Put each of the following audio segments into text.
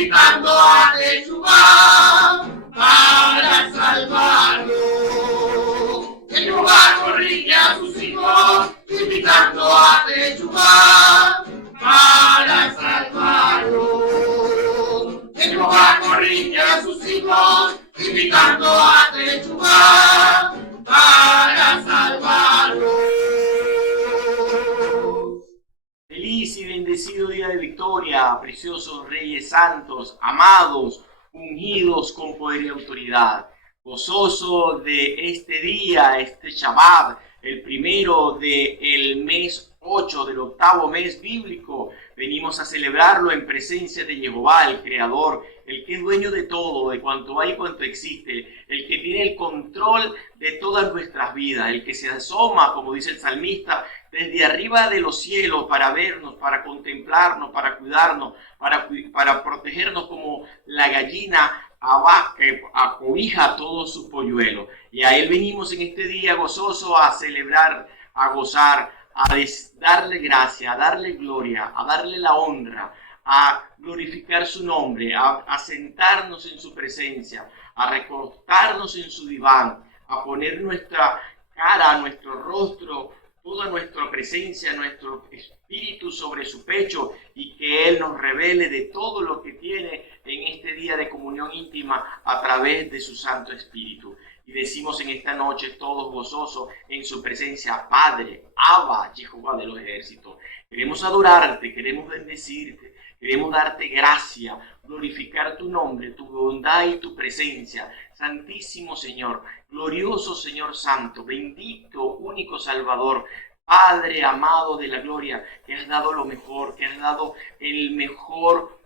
invitando a Teshuvá para salvarlo. Teshuvá corrige a sus hijos, invitando a Teshuvá para salvarlo. Teshuvá corrige a sus hijos, invitando a Teshuvá para salvarlo. Feliz y bendecido día de victoria, preciosos reyes santos, amados, ungidos con poder y autoridad. Gozoso de este día, este Shabbat, el primero del mes 8 del octavo mes bíblico. Venimos a celebrarlo en presencia de Jehová, el Creador, el que es dueño de todo, de cuanto hay y cuanto existe, el que tiene el control de todas nuestras vidas, el que se asoma, como dice el salmista, desde arriba de los cielos para vernos, para contemplarnos, para cuidarnos, para protegernos como la gallina que acobija a todos sus polluelos. Y a Él venimos en este día gozoso a celebrar, a gozar, a darle gracia, a darle gloria, a darle la honra, a glorificar su nombre, a sentarnos en su presencia, a recostarnos en su diván, a poner nuestra cara, nuestro rostro, toda nuestra presencia, nuestro espíritu sobre su pecho, y que Él nos revele de todo lo que tiene en este día de comunión íntima a través de su Santo Espíritu. Y decimos en esta noche todos gozosos en su presencia: Padre, Abba, Jehová de los ejércitos. Queremos adorarte, queremos bendecirte, queremos darte gracia, glorificar tu nombre, tu bondad y tu presencia. Santísimo Señor, glorioso Señor Santo, bendito, único Salvador, Padre amado de la gloria, que has dado lo mejor, que has dado el mejor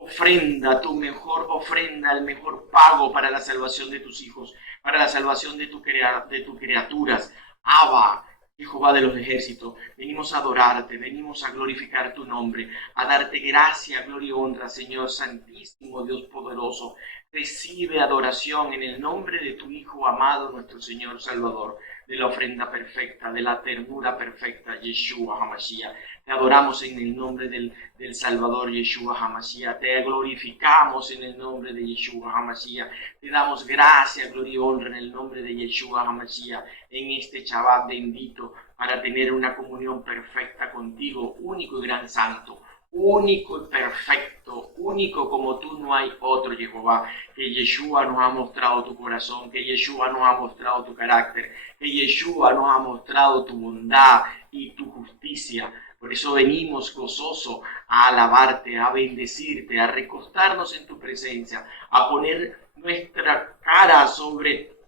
ofrenda, tu mejor ofrenda, el mejor pago para la salvación de tus hijos, para la salvación de tus criaturas. Abba, Jehová de los ejércitos, venimos a adorarte, venimos a glorificar tu nombre, a darte gracia, gloria y honra, Señor Santísimo, Dios poderoso. Recibe adoración en el nombre de tu Hijo amado, nuestro Señor Salvador, de la ofrenda perfecta, de la ternura perfecta, Yeshua HaMashiach. Te adoramos en el nombre del Salvador, Yeshua HaMashiach. Te glorificamos en el nombre de Yeshua HaMashiach. Te damos gracia, gloria y honra en el nombre de Yeshua HaMashiach en este Shabbat bendito, para tener una comunión perfecta contigo, único y gran santo, único y perfecto, único como tú no hay otro, Jehová. Que Yeshua nos ha mostrado tu corazón, que Yeshua nos ha mostrado tu carácter, que Yeshua nos ha mostrado tu bondad y tu justicia. Por eso venimos gozoso a alabarte, a bendecirte, a recostarnos en tu presencia, a poner nuestra cara sobre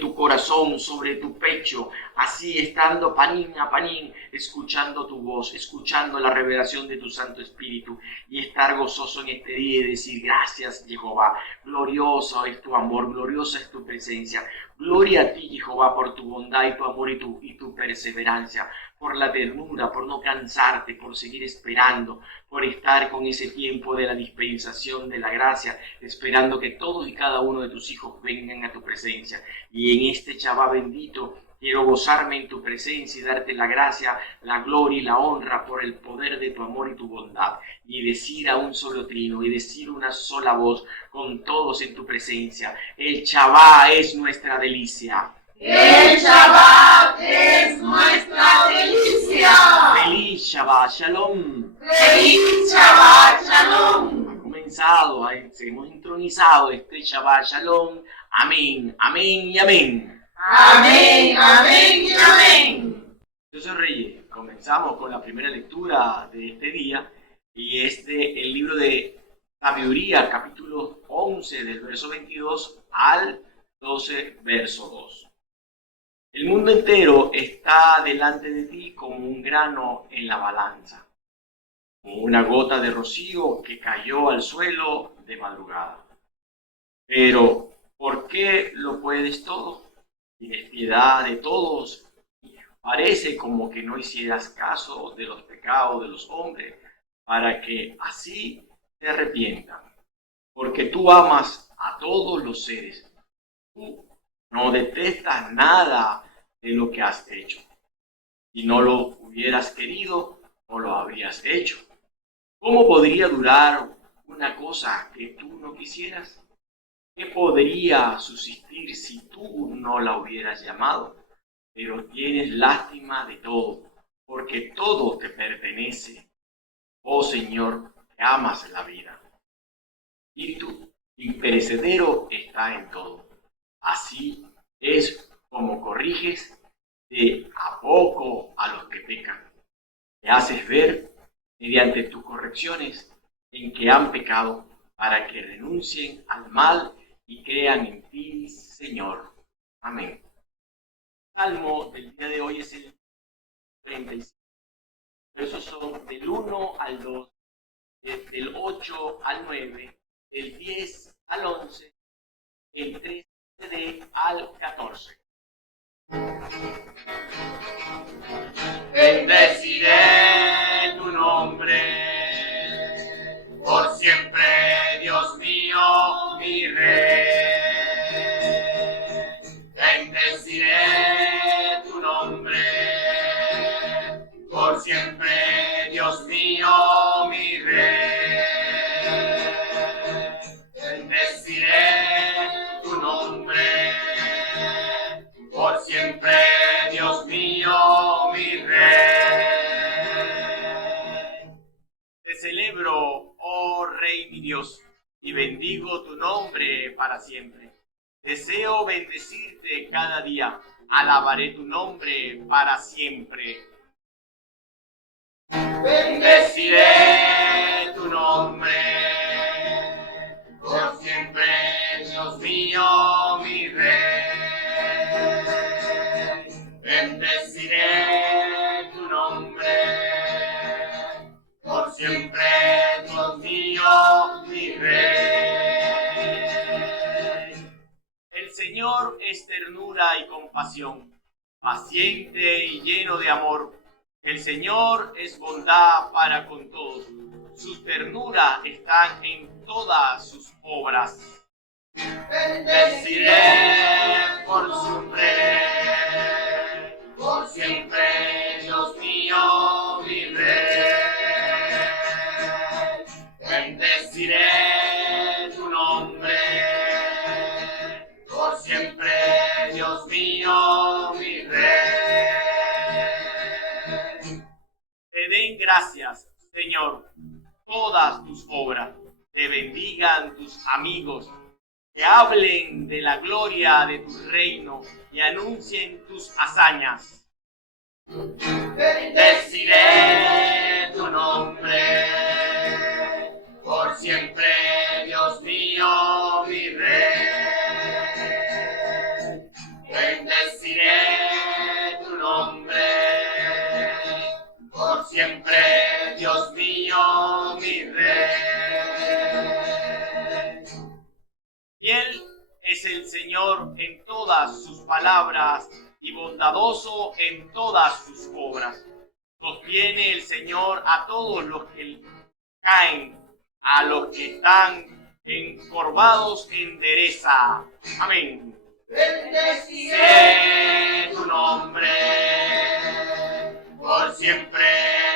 tu corazón, sobre tu pecho, así estando panín a panín, escuchando tu voz, escuchando la revelación de tu Santo Espíritu, y estar gozoso en este día y decir: gracias, Jehová, glorioso es tu amor, gloriosa es tu presencia. Gloria a ti, Jehová, por tu bondad y tu amor y tu perseverancia, por la ternura, por no cansarte, por seguir esperando, por estar con ese tiempo de la dispensación de la gracia, esperando que todos y cada uno de tus hijos vengan a tu presencia. Y en este Shabbat bendito, quiero gozarme en tu presencia y darte la gracia, la gloria y la honra por el poder de tu amor y tu bondad. Y decir a un solo trino, y decir una sola voz con todos en tu presencia: el Shabbat es nuestra delicia. El Shabbat es nuestra delicia. Feliz Shabbat Shalom. Feliz Shabbat Shalom. Ha comenzado, hemos intronizado este Shabbat Shalom. Amén, amén y amén. Amén, amén y amén. Yo soy Reyes. Comenzamos con la primera lectura de este día, y es el libro de Sabiduría, capítulo 11, del verso 22 al 12, verso 2. El mundo entero está delante de ti como un grano en la balanza, como una gota de rocío que cayó al suelo de madrugada. Pero, ¿por qué lo puedes todo? Tienes piedad de todos. Parece como que no hicieras caso de los pecados de los hombres, para que así se arrepientan. Porque tú amas a todos los seres. Tú no detestas nada de lo que has hecho. Si no lo hubieras querido, no lo habrías hecho. ¿Cómo podría durar una cosa que tú no quisieras? ¿Qué podría subsistir si tú no la hubieras llamado? Pero tienes lástima de todo, porque todo te pertenece. Oh Señor, que amas la vida. Espíritu imperecedero está en todo. Así es como corriges de a poco a los que pecan. Te haces ver mediante tus correcciones en que han pecado, para que renuncien al mal y crean en ti, Señor. Amén. El salmo del día de hoy es el 35. Versos son del 1 al 2, del 8 al 9, del 10 al 11, el 13 al 14. Bendeciré tu nombre por siempre, Dios mío, mi Rey. Bendeciré tu nombre por siempre, Dios mío, mi Rey. Bendeciré tu nombre por siempre, Dios mío, mi Rey. Te celebro, oh Rey mi Dios, y bendigo tu nombre para siempre. Deseo bendecirte cada día, alabaré tu nombre para siempre. Bendeciré tu nombre por siempre, Dios mío, mi Rey. Bendeciré tu nombre por siempre, Dios mío, mi Rey. El Señor es ternura y compasión, paciente y lleno de amor. El Señor es bondad para con todos. Sus ternuras están en todas sus obras. Bendeciré por siempre, Dios mío, mi Rey. Bendeciré tu nombre por siempre, Dios mío, mi Rey. Te den gracias, Señor, todas tus obras. Te bendigan tus amigos, que hablen de la gloria de tu reino y anuncien tus hazañas. Bendeciré tu nombre por siempre, Dios mío, mi Rey. Bendeciré tu nombre por siempre, Dios mío, mi Rey. Fiel es el Señor en todas sus palabras y bondadoso en todas sus obras. Sostiene el Señor a todos los que caen, a los que están encorvados endereza. Amén. Bendeciré tu nombre por siempre,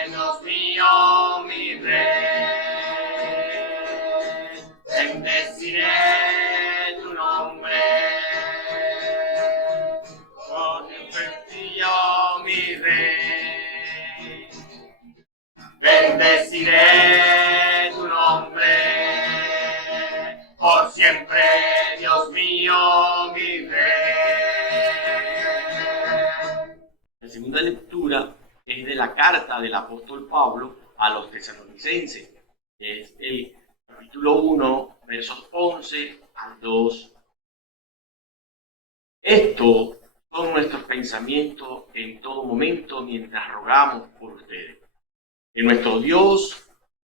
Dios mío, mi Rey. Bendeciré tu nombre por siempre, Dios, mi Rey. Bendeciré tu nombre por siempre, Dios mío, mi Rey. La segunda lectura es de la carta del apóstol Pablo a los tesalonicenses. Es el capítulo 1, versos 11 al 2. Estos son nuestros pensamientos en todo momento mientras rogamos por ustedes. Que nuestro Dios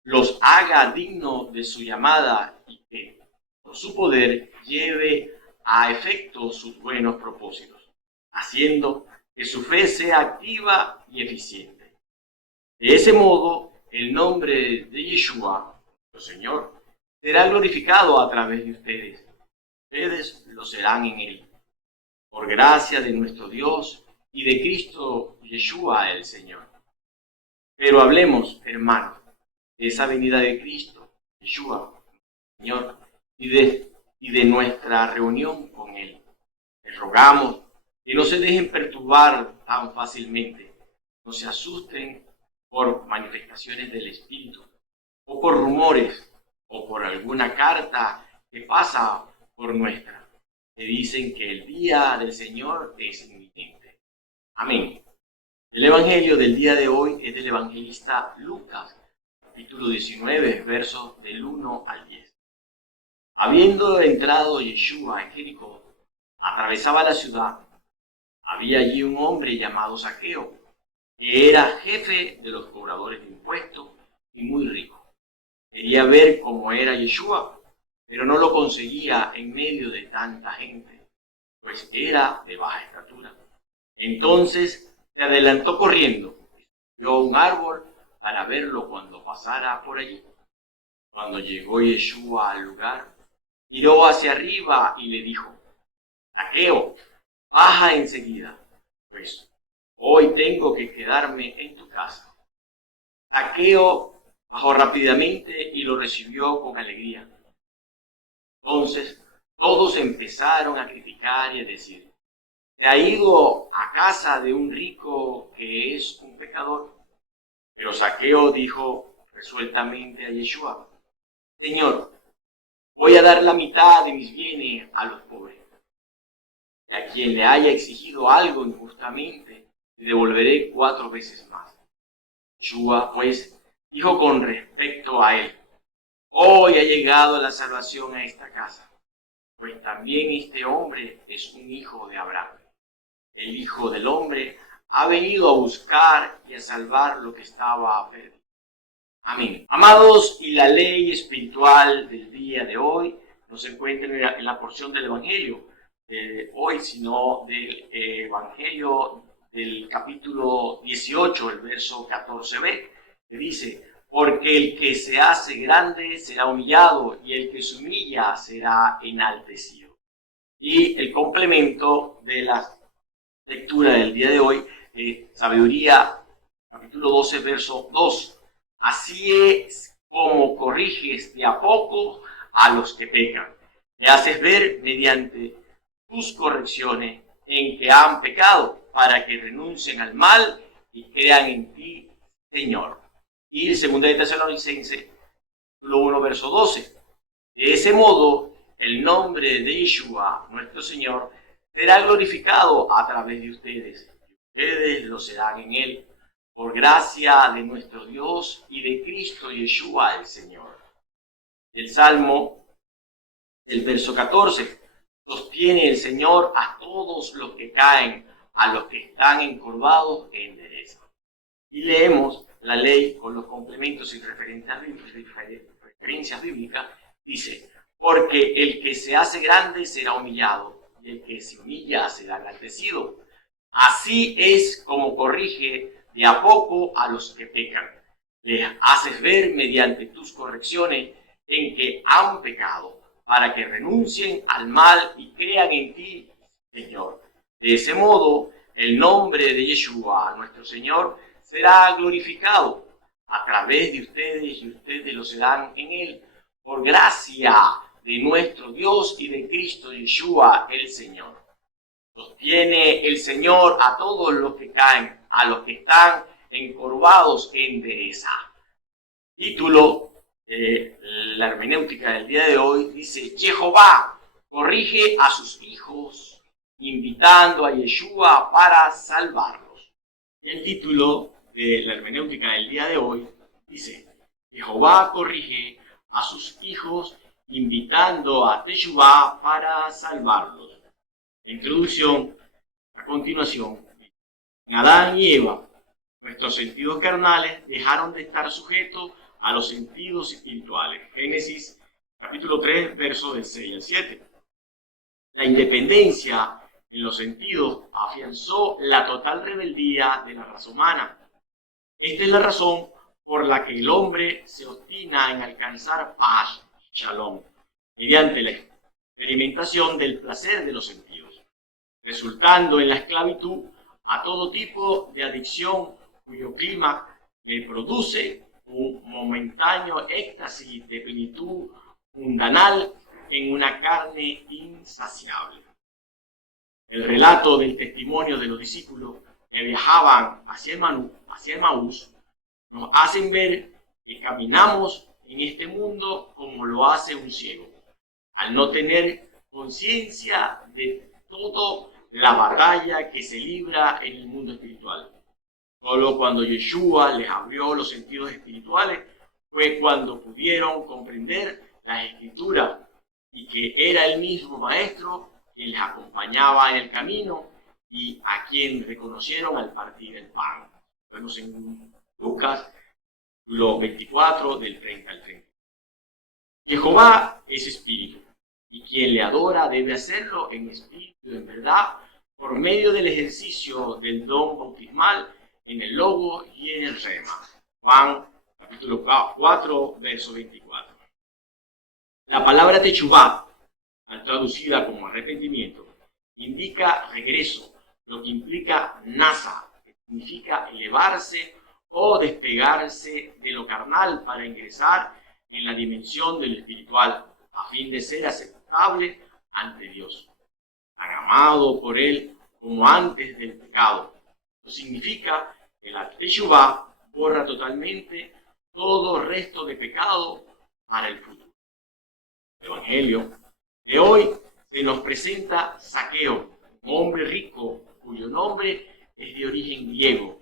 los haga dignos de su llamada y que, por su poder, lleve a efecto sus buenos propósitos, haciendo que su fe sea activa y eficiente. De ese modo, el nombre de Yeshua, nuestro Señor, será glorificado a través de ustedes. Ustedes lo serán en Él. Por gracia de nuestro Dios y de Cristo Yeshua el Señor. Pero hablemos, hermanos, de esa venida de Cristo, Yeshua, Señor, y de nuestra reunión con Él. Les rogamos que no se dejen perturbar tan fácilmente, no se asusten por manifestaciones del Espíritu, o por rumores, o por alguna carta que pasa por nuestra, que dicen que el día del Señor es inminente. Amén. El Evangelio del día de hoy es del evangelista Lucas, capítulo 19, versos del 1 al 10. Habiendo entrado Yeshua en Jericó, atravesaba la ciudad. Había allí un hombre llamado Zaqueo, que era jefe de los cobradores de impuestos y muy rico. Quería ver cómo era Yeshua, pero no lo conseguía en medio de tanta gente, pues era de baja estatura. Entonces se adelantó corriendo, vio un árbol para verlo cuando pasara por allí. Cuando llegó Yeshua al lugar, miró hacia arriba y le dijo: Zaqueo, baja enseguida, pues hoy tengo que quedarme en tu casa. Zaqueo bajó rápidamente y lo recibió con alegría. Entonces todos empezaron a criticar y a decir: ¿se ha ido a casa de un rico que es un pecador? Pero Zaqueo dijo resueltamente a Yeshua: Señor, voy a dar la mitad de mis bienes a los pobres. Y a quien le haya exigido algo injustamente, le devolveré 4 veces más. Yeshua, pues, dijo con respecto a él: hoy ha llegado la salvación a esta casa, pues también este hombre es un hijo de Abraham. El Hijo del Hombre ha venido a buscar y a salvar lo que estaba perdido. Amén. Amados, y la ley espiritual del día de hoy no se encuentra en la porción del Evangelio de hoy, sino del Evangelio del capítulo 18, el verso 14b, que dice: porque el que se hace grande será humillado, y el que se humilla será enaltecido. Y el complemento de la lectura del día de hoy, Sabiduría, capítulo 12, verso 2. Así es como corriges de a poco a los que pecan. Te haces ver mediante tus correcciones en que han pecado, para que renuncien al mal y crean en ti, Señor. Y el 2 de Tesalonicenses, capítulo 1, verso 12. De ese modo, el nombre de Yeshua, nuestro Señor, será glorificado a través de ustedes. Y ustedes lo serán en Él, por gracia de nuestro Dios y de Cristo Yeshua el Señor. El Salmo, el verso 14. Sostiene el Señor a todos los que caen, a los que están encorvados endereza. Y leemos la ley con los complementos y referencias bíblicas. Dice: porque el que se hace grande será humillado, y el que se humilla será enaltecido. Así es como corrige de a poco a los que pecan. Les haces ver mediante tus correcciones en que han pecado, para que renuncien al mal y crean en ti, Señor. De ese modo, el nombre de Yeshua, nuestro Señor, será glorificado a través de ustedes, y ustedes lo serán en Él, por gracia de nuestro Dios y de Cristo Yeshua el Señor. Sostiene el Señor a todos los que caen, a los que están encorvados endereza. Título de la hermenéutica del día de hoy dice: Jehová corrige a sus hijos, invitando a Yeshua para salvarlos. El título de la hermenéutica del día de hoy dice: Jehová corrige a sus hijos, invitando a Yeshua para salvarlos. La introducción, a continuación: en Adán y Eva, nuestros sentidos carnales dejaron de estar sujetos a los sentidos espirituales. Génesis, capítulo 3, versos del 6 al 7. La independencia en los sentidos afianzó la total rebeldía de la raza humana. Esta es la razón por la que el hombre se obstina en alcanzar paz y shalom mediante la experimentación del placer de los sentidos, resultando en la esclavitud a todo tipo de adicción cuyo clima le produce un momentáneo éxtasis de plenitud mundanal en una carne insaciable. El relato del testimonio de los discípulos que viajaban hacia el Maús nos hacen ver que caminamos en este mundo como lo hace un ciego, al no tener conciencia de toda la batalla que se libra en el mundo espiritual. Solo cuando Yeshua les abrió los sentidos espirituales fue cuando pudieron comprender las Escrituras y que era el mismo Maestro quien les acompañaba en el camino y a quien reconocieron al partir el pan. Vemos en Lucas, capítulo 24, del 30 al 30. Jehová es espíritu, y quien le adora debe hacerlo en espíritu y en verdad, por medio del ejercicio del don bautismal en el logo y en el rema. Juan, capítulo 4, verso 24. La palabra techubá, al traducida como arrepentimiento, indica regreso, lo que implica nasa, que significa elevarse o despegarse de lo carnal para ingresar en la dimensión de lo espiritual, a fin de ser aceptable ante Dios, tan amado por Él como antes del pecado. Esto significa que la Teshuvá borra totalmente todo resto de pecado para el futuro. El Evangelio de hoy se nos presenta Zaqueo, un hombre rico cuyo nombre es de origen griego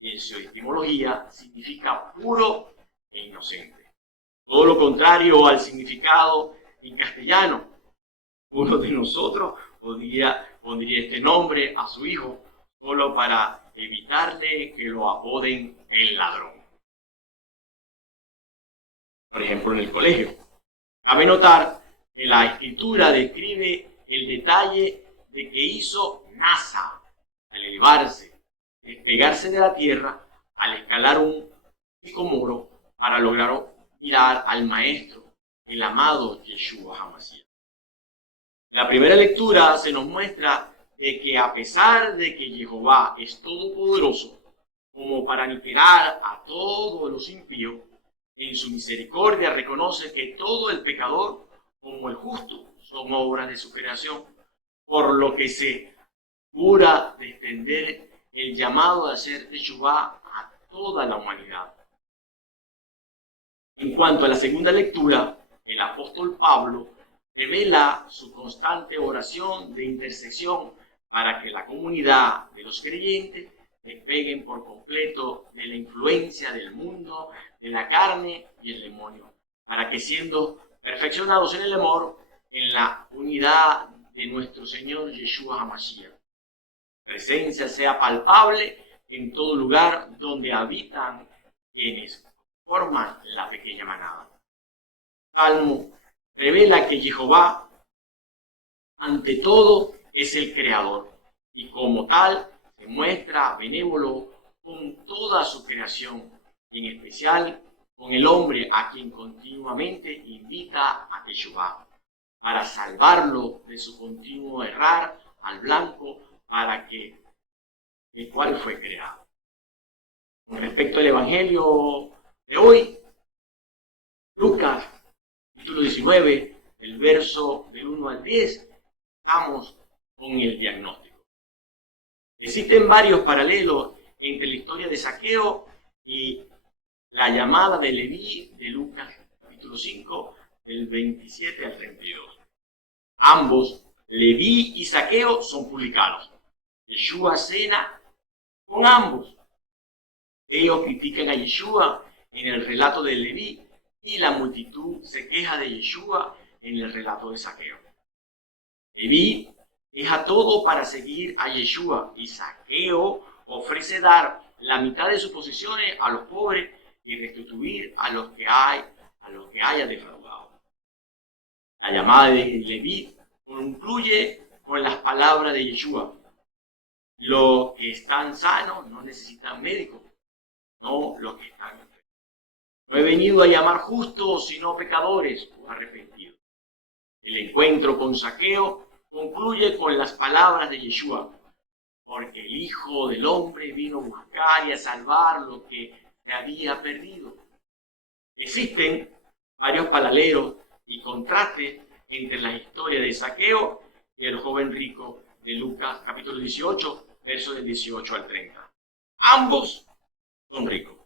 y en su etimología significa puro e inocente. Todo lo contrario al significado en castellano. Uno de nosotros pondría este nombre a su hijo solo para evitarle que lo apoden el ladrón. Por ejemplo, en el colegio. Cabe notar que la escritura describe el detalle de que hizo nasa al elevarse, despegarse de la tierra, al escalar un sicomoro para lograr mirar al Maestro, el amado Yeshua HaMashiach. La primera lectura se nos muestra de que a pesar de que Jehová es todopoderoso, como para aniquilar a todos los impíos, en su misericordia reconoce que todo el pecador como el justo son obras de su creación, por lo que se cura de extender el llamado a hacer Teshuvá a toda la humanidad. En cuanto a la segunda lectura, el apóstol Pablo revela su constante oración de intercesión para que la comunidad de los creyentes despeguen por completo de la influencia del mundo, de la carne y el demonio, para que siendo perfeccionados en el amor, en la unidad de nuestro Señor Yeshua HaMashiach, presencia sea palpable en todo lugar donde habitan quienes forman la pequeña manada. Salmo revela que Jehová, ante todo, es el Creador y como tal se muestra benévolo con toda su creación, y en especial con el hombre a quien continuamente invita a Teshuvá, para salvarlo de su continuo errar al blanco para que el cual fue creado. Con respecto al Evangelio de hoy, Lucas, capítulo 19, el verso del 1 al 10, estamos con el diagnóstico. Existen varios paralelos entre la historia de Zaqueo y la llamada de Leví de Lucas, capítulo 5, del 27 al 32. Ambos, Leví y Zaqueo, son publicanos. Yeshua cena con ambos. Ellos critican a Yeshua en el relato de Leví y la multitud se queja de Yeshua en el relato de Zaqueo. Leví deja todo para seguir a Yeshua y Zaqueo ofrece dar la mitad de sus posesiones a los pobres y restituir a los que haya defraudado. La llamada de Leví concluye con las palabras de Yeshua: los que están sanos no necesitan médicos, no los que están enfermos. No he venido a llamar justos, sino pecadores o arrepentidos. El encuentro con Zaqueo concluye con las palabras de Yeshua: porque el Hijo del Hombre vino a buscar y a salvar lo que se había perdido. Existen varios paralelos y contrastes entre la historia de Zaqueo y el joven rico de Lucas capítulo 18, versos del 18 al 30. Ambos son ricos.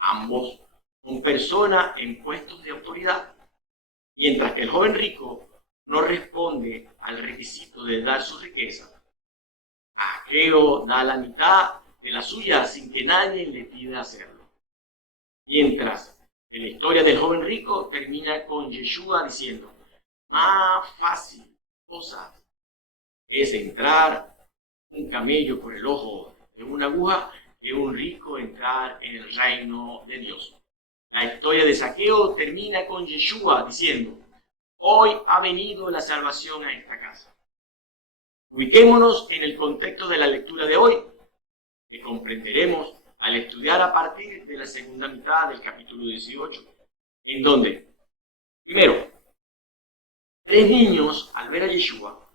Ambos son personas en puestos de autoridad. Mientras que el joven rico no responde al requisito de dar su riqueza, Zaqueo da la mitad de la suya sin que nadie le pida hacerlo. Mientras que la historia del joven rico termina con Yeshua diciendo: más fácil cosa es entrar un camello por el ojo de una aguja que un rico entrar en el reino de Dios. La historia de Zaqueo termina con Yeshua diciendo: hoy ha venido la salvación a esta casa. Ubiquémonos en el contexto de la lectura de hoy, que comprenderemos al estudiar a partir de la segunda mitad del capítulo 18, en donde, primero, 3 niños, al ver a Yeshua,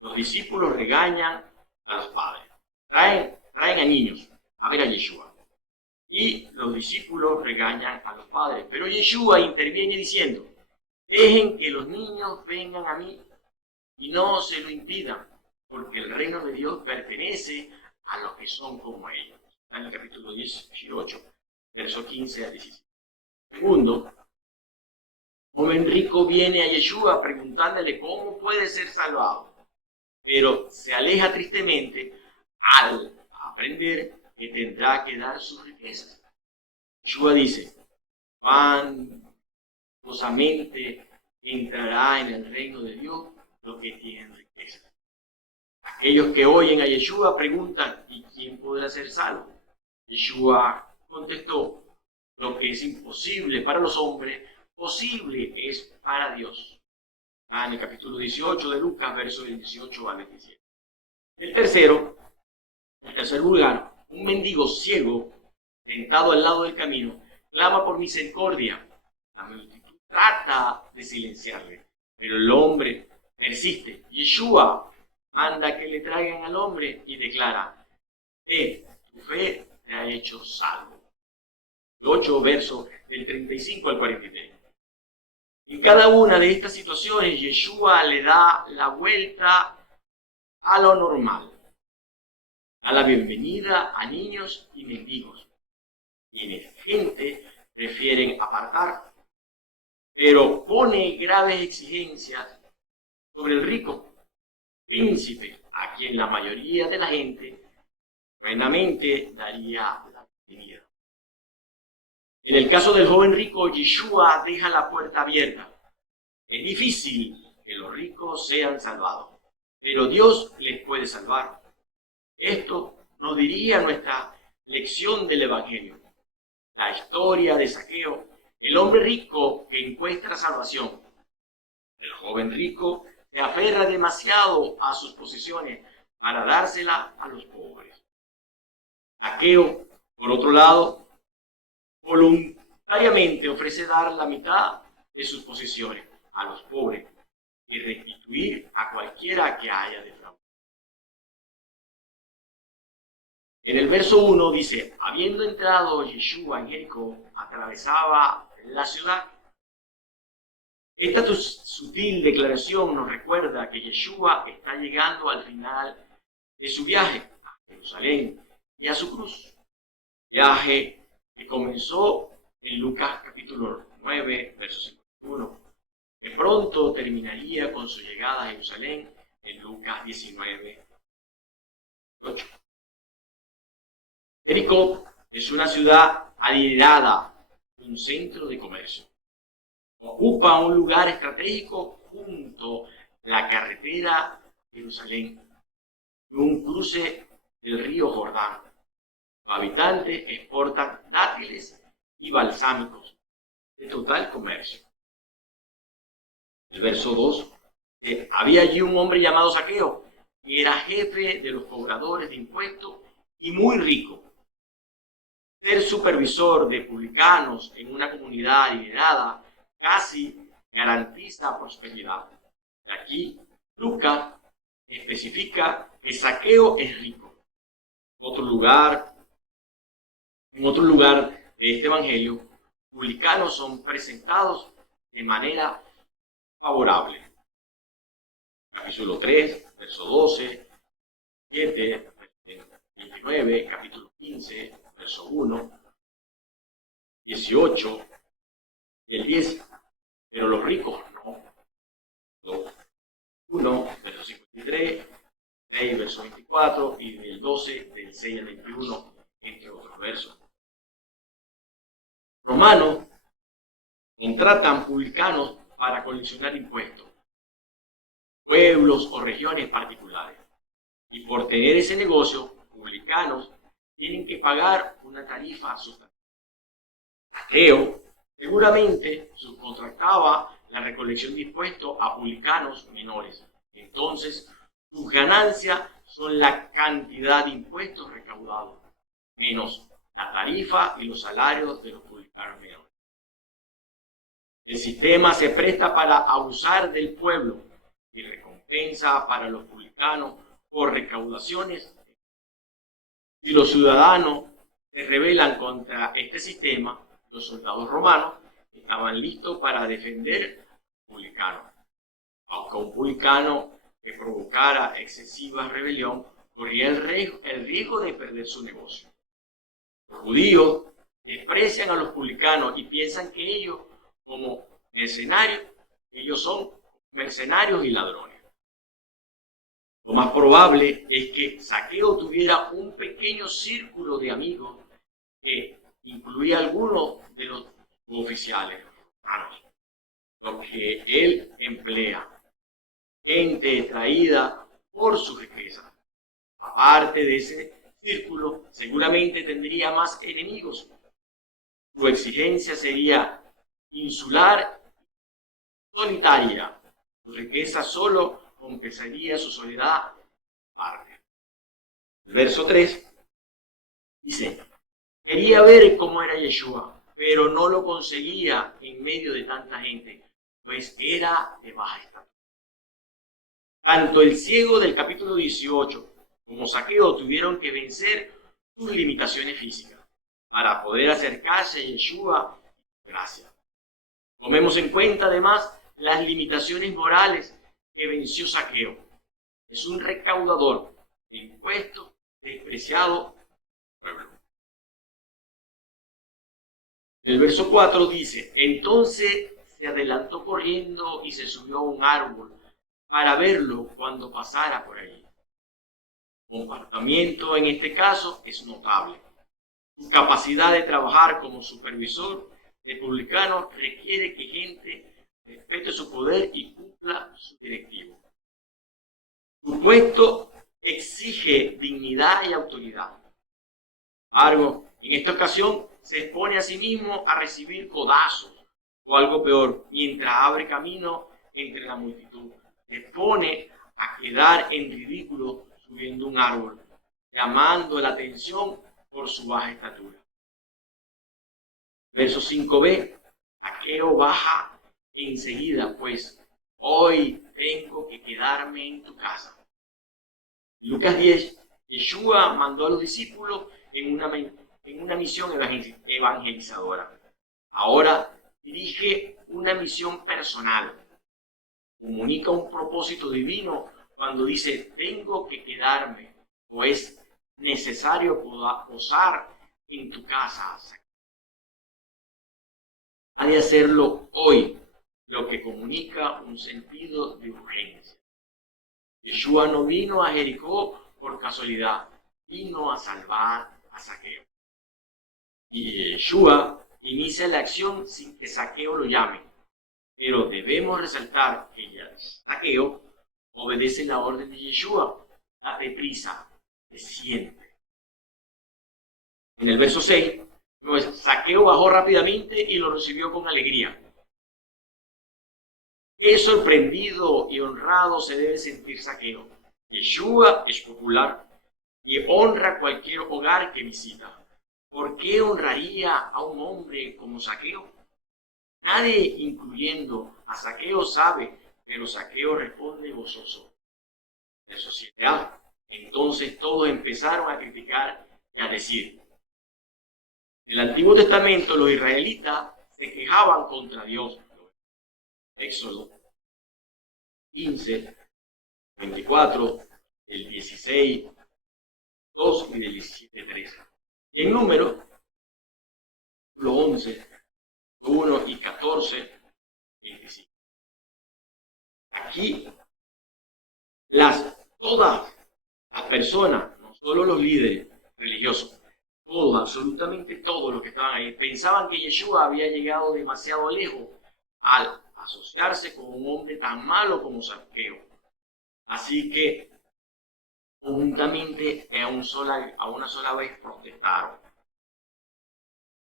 los discípulos regañan a los padres. Traen a niños a ver a Yeshua. Y los discípulos regañan a los padres. Pero Yeshua interviene diciendo: dejen que los niños vengan a mí y no se lo impidan, porque el reino de Dios pertenece a los que son como ellos. Está en el capítulo 18, versos 15 al 17. Segundo, joven rico viene a Yeshua preguntándole cómo puede ser salvado, pero se aleja tristemente al aprender que tendrá que dar sus riquezas. Yeshua dice: cuán gozosamente entrará en el reino de Dios los que tienen riquezas. Aquellos que oyen a Yeshua preguntan: ¿y quién podrá ser salvo? Yeshua contestó: lo que es imposible para los hombres, posible es para Dios. En el capítulo 18 de Lucas, versos 18 al 27. El tercer lugar, un mendigo ciego, sentado al lado del camino, clama por misericordia. La multitud trata de silenciarle, pero el hombre persiste. Yeshua manda que le traigan al hombre y declara: tu fe te ha hecho salvo. 8 versos del 35 al 43. En cada una de estas situaciones, Yeshua le da la vuelta a lo normal. Da la bienvenida a niños y mendigos, quienes gente prefieren apartar, pero pone graves exigencias sobre el rico príncipe, a quien la mayoría de la gente buenamente daría la bienvenida. En el caso del joven rico, Yeshua deja la puerta abierta. Es difícil que los ricos sean salvados, pero Dios les puede salvar. Esto nos diría nuestra lección del Evangelio. La historia de Zaqueo, el hombre rico que encuentra salvación. El joven rico se aferra demasiado a sus posesiones para dársela a los pobres. Zaqueo, por otro lado, voluntariamente ofrece dar la mitad de sus posesiones a los pobres y restituir a cualquiera que haya defraudado. En el verso 1 dice: habiendo entrado Yeshua en Jericó, atravesaba la ciudad. Esta sutil declaración nos recuerda que Yeshua está llegando al final de su viaje a Jerusalén y a su cruz. Viaje que comenzó en Lucas capítulo 9, verso 51, que pronto terminaría con su llegada a Jerusalén en Lucas 19, 8. Jericó es una ciudad adinerada, un centro de comercio. Ocupa un lugar estratégico junto a la carretera Jerusalén y un cruce del río Jordán. Los habitantes exportan dátiles y balsámicos de total comercio. El verso 2. Había allí un hombre llamado Zaqueo, que era jefe de los cobradores de impuestos y muy rico. Ser supervisor de publicanos en una comunidad adinerada casi garantiza prosperidad. De aquí, Lucas especifica que Zaqueo es rico. En otro lugar de este evangelio, publicanos son presentados de manera favorable. Capítulo 3, verso 12, 7, 29, capítulo 15, verso 1, 18 y el 10. Pero los ricos no. 1, verso 53, 6, verso 24 y del 12, del 6 al 21, entre otros versos. Romanos contratan publicanos para coleccionar impuestos, pueblos o regiones particulares. Y por tener ese negocio, publicanos tienen que pagar una tarifa sustancial. Zaqueo seguramente subcontractaba la recolección de impuestos a publicanos menores. Entonces, sus ganancias son la cantidad de impuestos recaudados, menos la tarifa y los salarios de los publicanos menores. El sistema se presta para abusar del pueblo y recompensa para los publicanos por recaudaciones. Si los ciudadanos se rebelan contra este sistema, los soldados romanos estaban listos para defender al publicano. Aunque un publicano que provocara excesiva rebelión corría el riesgo de perder su negocio. Los judíos desprecian a los publicanos y piensan que ellos son mercenarios y ladrones. Lo más probable es que Zaqueo tuviera un pequeño círculo de amigos que incluía algunos de los oficiales romanos, lo que él emplea, gente traída por su riqueza. Aparte de ese círculo, seguramente tendría más enemigos. Su exigencia sería insular, solitaria. Su riqueza solo compensaría su soledad aparte. El verso 3 dice: quería ver cómo era Yeshua, pero no lo conseguía en medio de tanta gente, pues era de baja estatura. Tanto el ciego del capítulo 18 como Zaqueo tuvieron que vencer sus limitaciones físicas para poder acercarse a Yeshua y gracia. Tomemos en cuenta además las limitaciones morales que venció Zaqueo. Es un recaudador de impuestos despreciado pueblo. El verso 4 dice: entonces se adelantó corriendo y se subió a un árbol para verlo cuando pasara por allí. Su comportamiento en este caso es notable. Su capacidad de trabajar como supervisor de publicanos requiere que gente respete su poder y cumpla su directivo. Su puesto exige dignidad y autoridad. Sin embargo, en esta ocasión se expone a sí mismo a recibir codazos o algo peor, mientras abre camino entre la multitud. Se expone a quedar en ridículo subiendo un árbol, llamando la atención por su baja estatura. Verso 5b: Zaqueo baja enseguida, pues hoy tengo que quedarme en tu casa. Lucas 10: Yeshua mandó a los discípulos en una misión evangelizadora. Ahora dirige una misión personal. Comunica un propósito divino cuando dice: tengo que quedarme, o es necesario posar en tu casa. Ha de hacerlo hoy, lo que comunica un sentido de urgencia. Yeshua no vino a Jericó por casualidad, vino a salvar a Zaqueo. Y Yeshua inicia la acción sin que Zaqueo lo llame, pero debemos resaltar que Zaqueo obedece la orden de Yeshua: date prisa, desciende. En el verso 6, Zaqueo bajó rápidamente y lo recibió con alegría. Qué sorprendido y honrado se debe sentir Zaqueo. Yeshua es popular y honra cualquier hogar que visita. ¿Por qué honraría a un hombre como Zaqueo? Nadie, incluyendo a Zaqueo, sabe, pero Zaqueo responde gozoso. Verso 7a. Entonces todos empezaron a criticar y a decir: en el Antiguo Testamento los israelitas se quejaban contra Dios. Éxodo 15, 24, el 16, 2 y del 17, 3. Y en Números, 11, 1 y 14, 25. Aquí, todas las personas, no solo los líderes religiosos, todos, absolutamente todos los que estaban ahí, pensaban que Yeshua había llegado demasiado lejos al asociarse con un hombre tan malo como Zaqueo. Así que conjuntamente a una sola vez protestaron.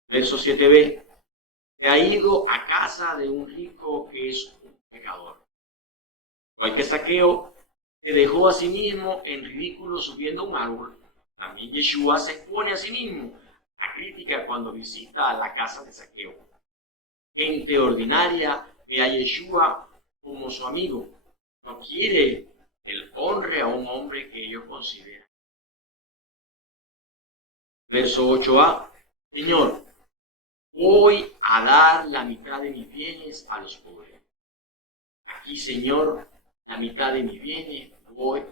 Verso 7b, se ha ido a casa de un rico que es un pecador. Igual que Zaqueo se dejó a sí mismo en ridículo subiendo un árbol, también Yeshua se expone a sí mismo a crítica cuando visita la casa de Zaqueo. Gente ordinaria ve a Yeshua como su amigo. No quiere el honre a un hombre que ellos consideran. Verso 8a. Señor, voy a dar la mitad de mis bienes a los pobres. Aquí, Señor, la mitad de mis bienes voy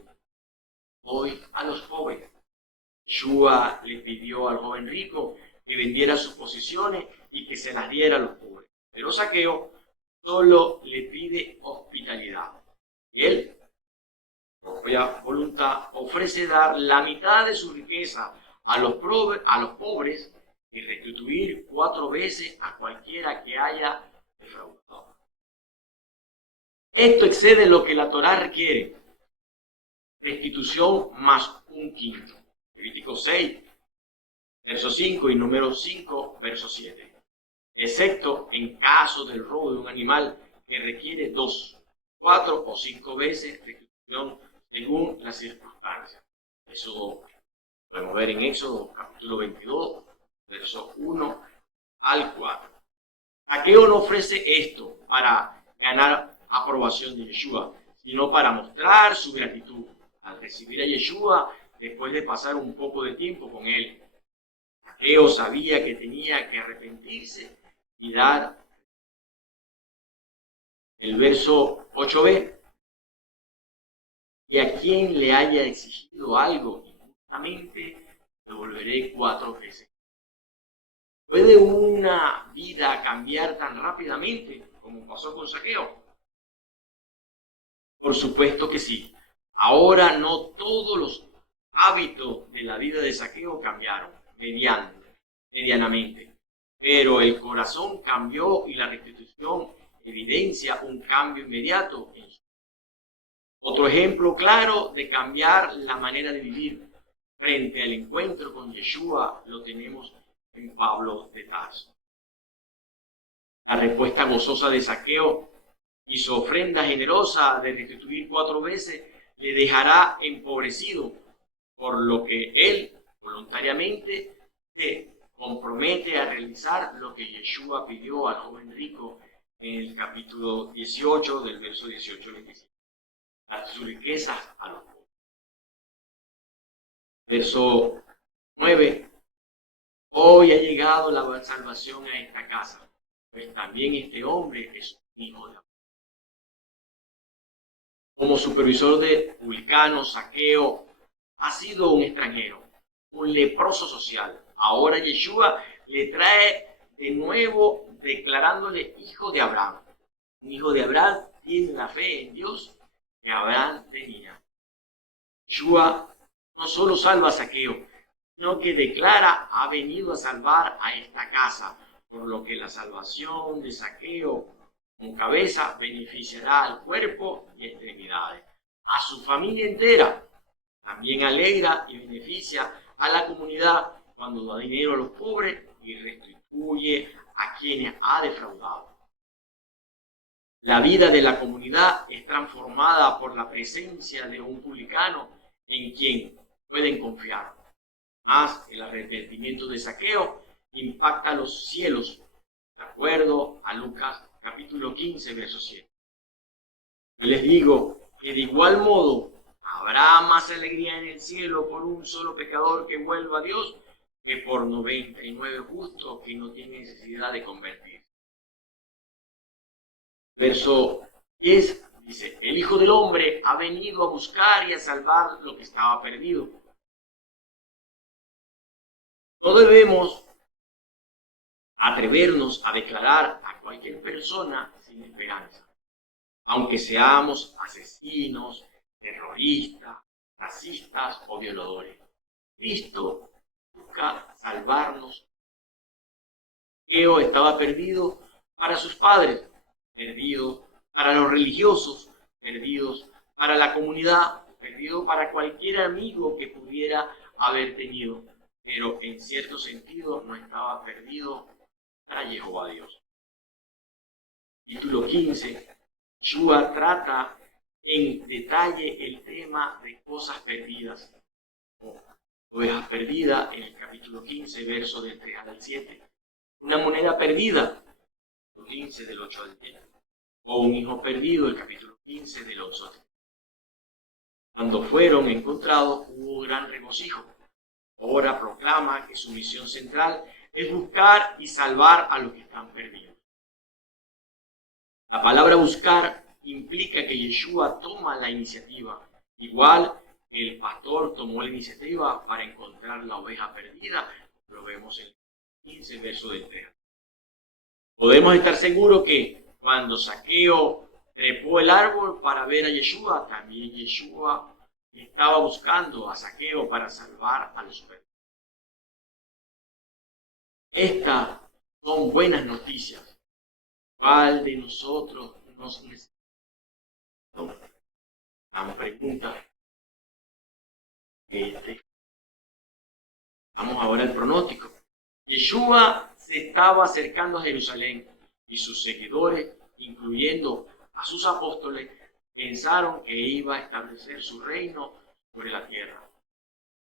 a los pobres. Yeshua le pidió al joven rico que vendiera sus posesiones y que se las diera a los pobres. Pero Zaqueo solo le pide hospitalidad. Y él, por propia voluntad, ofrece dar la mitad de su riqueza a los pobres y restituir 4 veces a cualquiera que haya defraudado. Esto excede lo que la Torá requiere. Restitución más un quinto. Levítico 6, verso 5 y número 5, verso 7. Excepto en caso del robo de un animal que requiere 2, 4 o 5 veces restitución según las circunstancias. Eso podemos ver en Éxodo capítulo 22, verso 1 al 4. Zaqueo no ofrece esto para ganar aprobación de Yeshua, sino para mostrar su gratitud al recibir a Yeshua después de pasar un poco de tiempo con él. Zaqueo sabía que tenía que arrepentirse y dar. El verso 8b. Y a quien le haya exigido algo injustamente, devolveré 4 veces. ¿Puede una vida cambiar tan rápidamente como pasó con Zaqueo? Por supuesto que sí. Ahora no todos los hábitos de la vida de Zaqueo cambiaron medianamente, pero el corazón cambió y la restitución evidencia un cambio inmediato en su vida. Otro ejemplo claro de cambiar la manera de vivir frente al encuentro con Yeshua lo tenemos en Pablo de Tarso. La respuesta gozosa de Zaqueo y su ofrenda generosa de restituir 4 veces le dejará empobrecido, por lo que él voluntariamente se compromete a realizar lo que Yeshua pidió al joven rico en el capítulo 18 del verso 18 al 27. Dar sus riquezas a los pobres. Verso 9. Hoy ha llegado la salvación a esta casa, pues también este hombre es un hijo de Abraham. Como supervisor de publicanos, Zaqueo ha sido un extranjero, un leproso social. Ahora Yeshua le trae de nuevo declarándole hijo de Abraham. Un hijo de Abraham tiene la fe en Dios que Abraham tenía. Yeshua no solo salva a Zaqueo, sino que declara ha venido a salvar a esta casa, por lo que la salvación de Zaqueo como cabeza beneficiará al cuerpo y extremidades, a su familia entera. También alegra y beneficia a la comunidad cuando da dinero a los pobres y restituye a quienes ha defraudado. La vida de la comunidad es transformada por la presencia de un publicano en quien pueden confiar. Más el arrepentimiento de Zaqueo impacta a los cielos, de acuerdo a Lucas capítulo 15, verso 7. Les digo que de igual modo habrá más alegría en el cielo por un solo pecador que vuelva a Dios que por 99 justos que no tienen necesidad de convertirse. Verso 10 dice, el Hijo del Hombre ha venido a buscar y a salvar lo que estaba perdido. No debemos atrevernos a declarar a cualquier persona sin esperanza, aunque seamos asesinos, terroristas, racistas o violadores. Cristo busca salvarnos. Saqueo estaba perdido para sus padres, perdido para los religiosos, perdidos para la comunidad, perdido para cualquier amigo que pudiera haber tenido, pero en cierto sentido no estaba perdido para Jehová Dios. Título 15. Yeshua trata en detalle el tema de cosas perdidas o ovejas perdidas en el capítulo 15, verso del 3 al 7. Una moneda perdida, capítulo 15 del 8 al 10. O un hijo perdido, el capítulo 15 del 11 al 10. Cuando fueron encontrados hubo gran regocijo. Ahora proclama que su misión central es buscar y salvar a los que están perdidos. La palabra buscar implica que Yeshua toma la iniciativa, igual que el pastor tomó la iniciativa para encontrar la oveja perdida, lo vemos en el 15, verso del 3. Podemos estar seguros que cuando Saqueo trepó el árbol para ver a Yeshua, también Yeshua estaba buscando a Saqueo para salvar a los perdidos. Estas son buenas noticias. ¿Cuál de nosotros nos necesita? Gran pregunta. Vamos ahora al pronóstico. Yeshua se estaba acercando a Jerusalén y sus seguidores, incluyendo a sus apóstoles, pensaron que iba a establecer su reino sobre la tierra.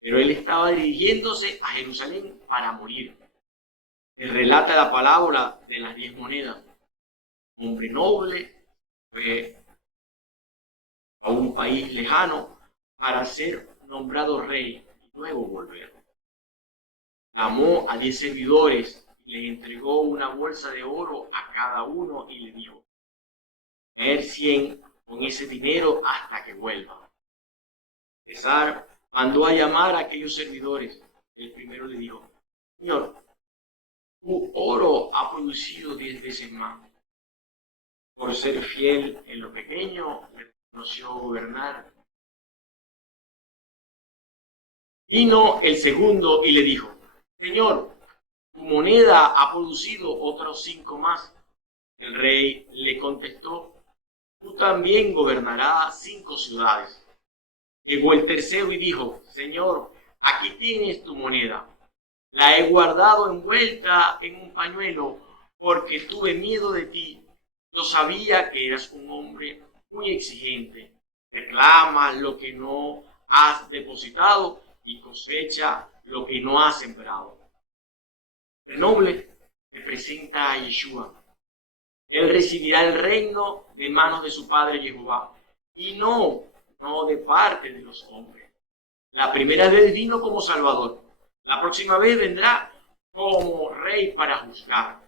Pero él estaba dirigiéndose a Jerusalén para morir. Se relata la parábola de las 10 monedas. Hombre noble fue a un país lejano para ser nombrado rey y luego volver. Llamó a 10 servidores y les entregó una bolsa de oro a cada uno y le dijo, tener 100 con ese dinero hasta que vuelva. César mandó a llamar a aquellos servidores. El primero le dijo, Señor, tu oro ha producido 10 veces más. Por ser fiel en lo pequeño, le reconoció gobernar. Vino el segundo y le dijo, Señor, tu moneda ha producido otros 5 más. El rey le contestó, tú también gobernarás 5 ciudades. Llegó el tercero y dijo, Señor, aquí tienes tu moneda. La he guardado envuelta en un pañuelo porque tuve miedo de ti. Yo sabía que eras un hombre muy exigente. Reclama lo que no has depositado y cosecha lo que no has sembrado. El noble representa a Yeshua. Él recibirá el reino de manos de su padre Jehová y no de parte de los hombres. La primera vez vino como Salvador. La próxima vez vendrá como Rey para juzgar.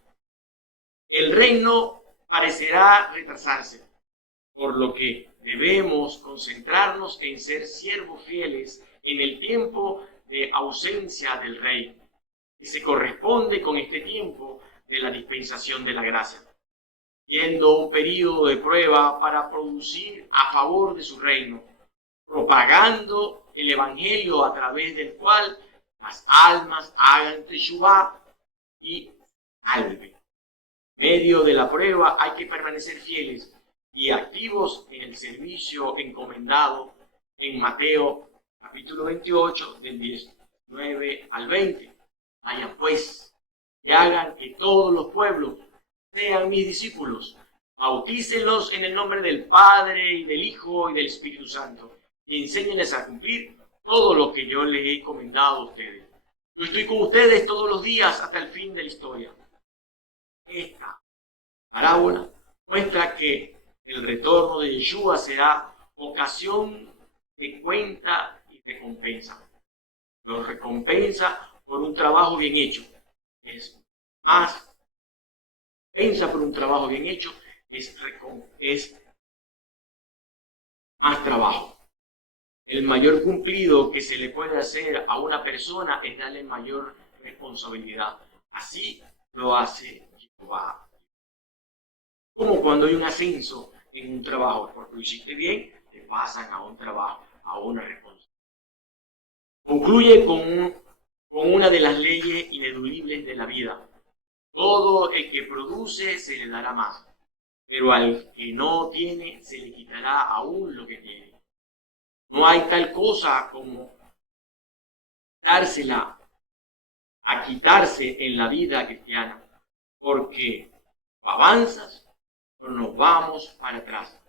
El reino parecerá retrasarse, por lo que debemos concentrarnos en ser siervos fieles en el tiempo de ausencia del Rey, que se corresponde con este tiempo de la dispensación de la gracia, siendo un periodo de prueba para producir a favor de su reino, propagando el Evangelio a través del cual las almas hagan teshuvá y salven. En medio de la prueba hay que permanecer fieles y activos en el servicio encomendado en Mateo capítulo 28 del 19 al 20. Vayan pues y hagan que todos los pueblos sean mis discípulos. Bautícenlos en el nombre del Padre y del Hijo y del Espíritu Santo y enséñenles a cumplir todo lo que yo les he encomendado a ustedes. Yo estoy con ustedes todos los días hasta el fin de la historia. Esta parábola muestra que el retorno de Yeshua será ocasión de cuenta y recompensa. Los recompensa por un trabajo bien hecho. Es más, recompensa por un trabajo bien hecho es más trabajo. El mayor cumplido que se le puede hacer a una persona es darle mayor responsabilidad. Así lo hace Jehová. Como cuando hay un ascenso en un trabajo, porque lo hiciste bien, te pasan a un trabajo, a una responsabilidad. Concluye con una de las leyes ineludibles de la vida. Todo el que produce se le dará más, pero al que no tiene se le quitará aún lo que tiene. No hay tal cosa como dársela a quitarse en la vida cristiana, porque o avanzas o nos vamos para atrás,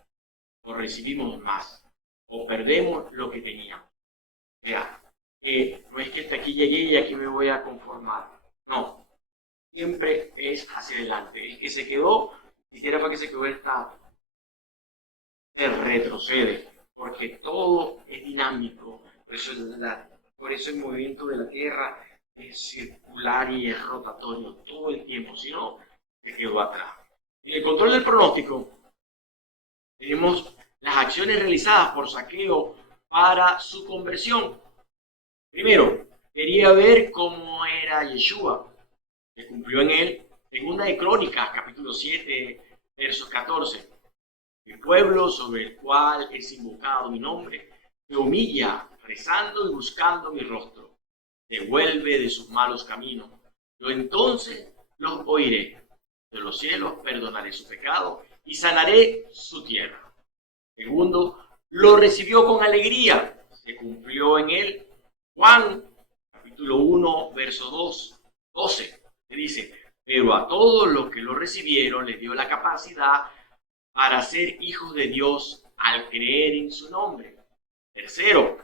o recibimos más, o perdemos lo que teníamos. O sea, no es que hasta aquí llegué y aquí me voy a conformar. No, siempre es hacia adelante. El que se quedó, siquiera fue que se quedó esta, se retrocede, porque todo es dinámico. Por eso el movimiento de la Tierra es circular y es rotatorio todo el tiempo, si no, se quedó atrás. En el control del pronóstico, tenemos las acciones realizadas por Zaqueo para su conversión. Primero, quería ver cómo era Yeshua. Se cumplió en él. Segunda de Crónicas, capítulo 7, versos 14. El pueblo sobre el cual es invocado mi nombre se humilla, rezando y buscando mi rostro. Se vuelve de sus malos caminos. Yo entonces los oiré. De los cielos perdonaré su pecado y sanaré su tierra. Segundo, lo recibió con alegría. Se cumplió en él. Juan, capítulo 1, verso 12, que dice, pero a todos los que lo recibieron les dio la capacidad para ser hijos de Dios al creer en su nombre. Tercero,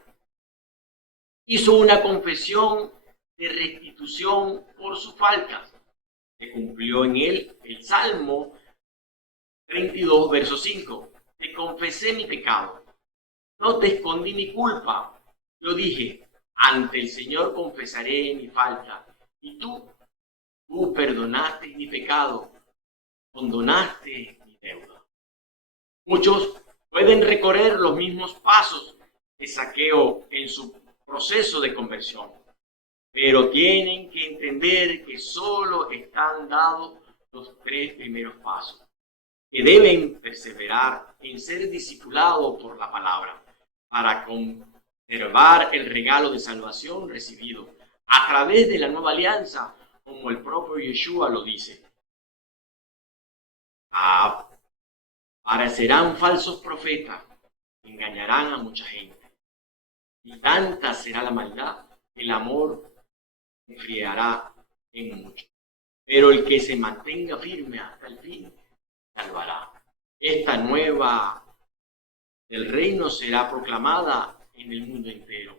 hizo una confesión de restitución por sus faltas. Se cumplió en él el Salmo 32, verso 5. Te confesé mi pecado, no te escondí mi culpa. Yo dije, ante el Señor confesaré mi falta. Y tú perdonaste mi pecado, condonaste mi deuda. Muchos pueden recorrer los mismos pasos de Zaqueo en su proceso de conversión, pero tienen que entender que solo están dados los 3 primeros pasos, que deben perseverar en ser discipulados por la palabra para conservar el regalo de salvación recibido a través de la nueva alianza, como el propio Yeshua lo dice. Aparecerán falsos profetas, engañarán a mucha gente. Y tanta será la maldad, el amor enfriará en muchos. Pero el que se mantenga firme hasta el fin, salvará. Esta nueva del reino será proclamada en el mundo entero.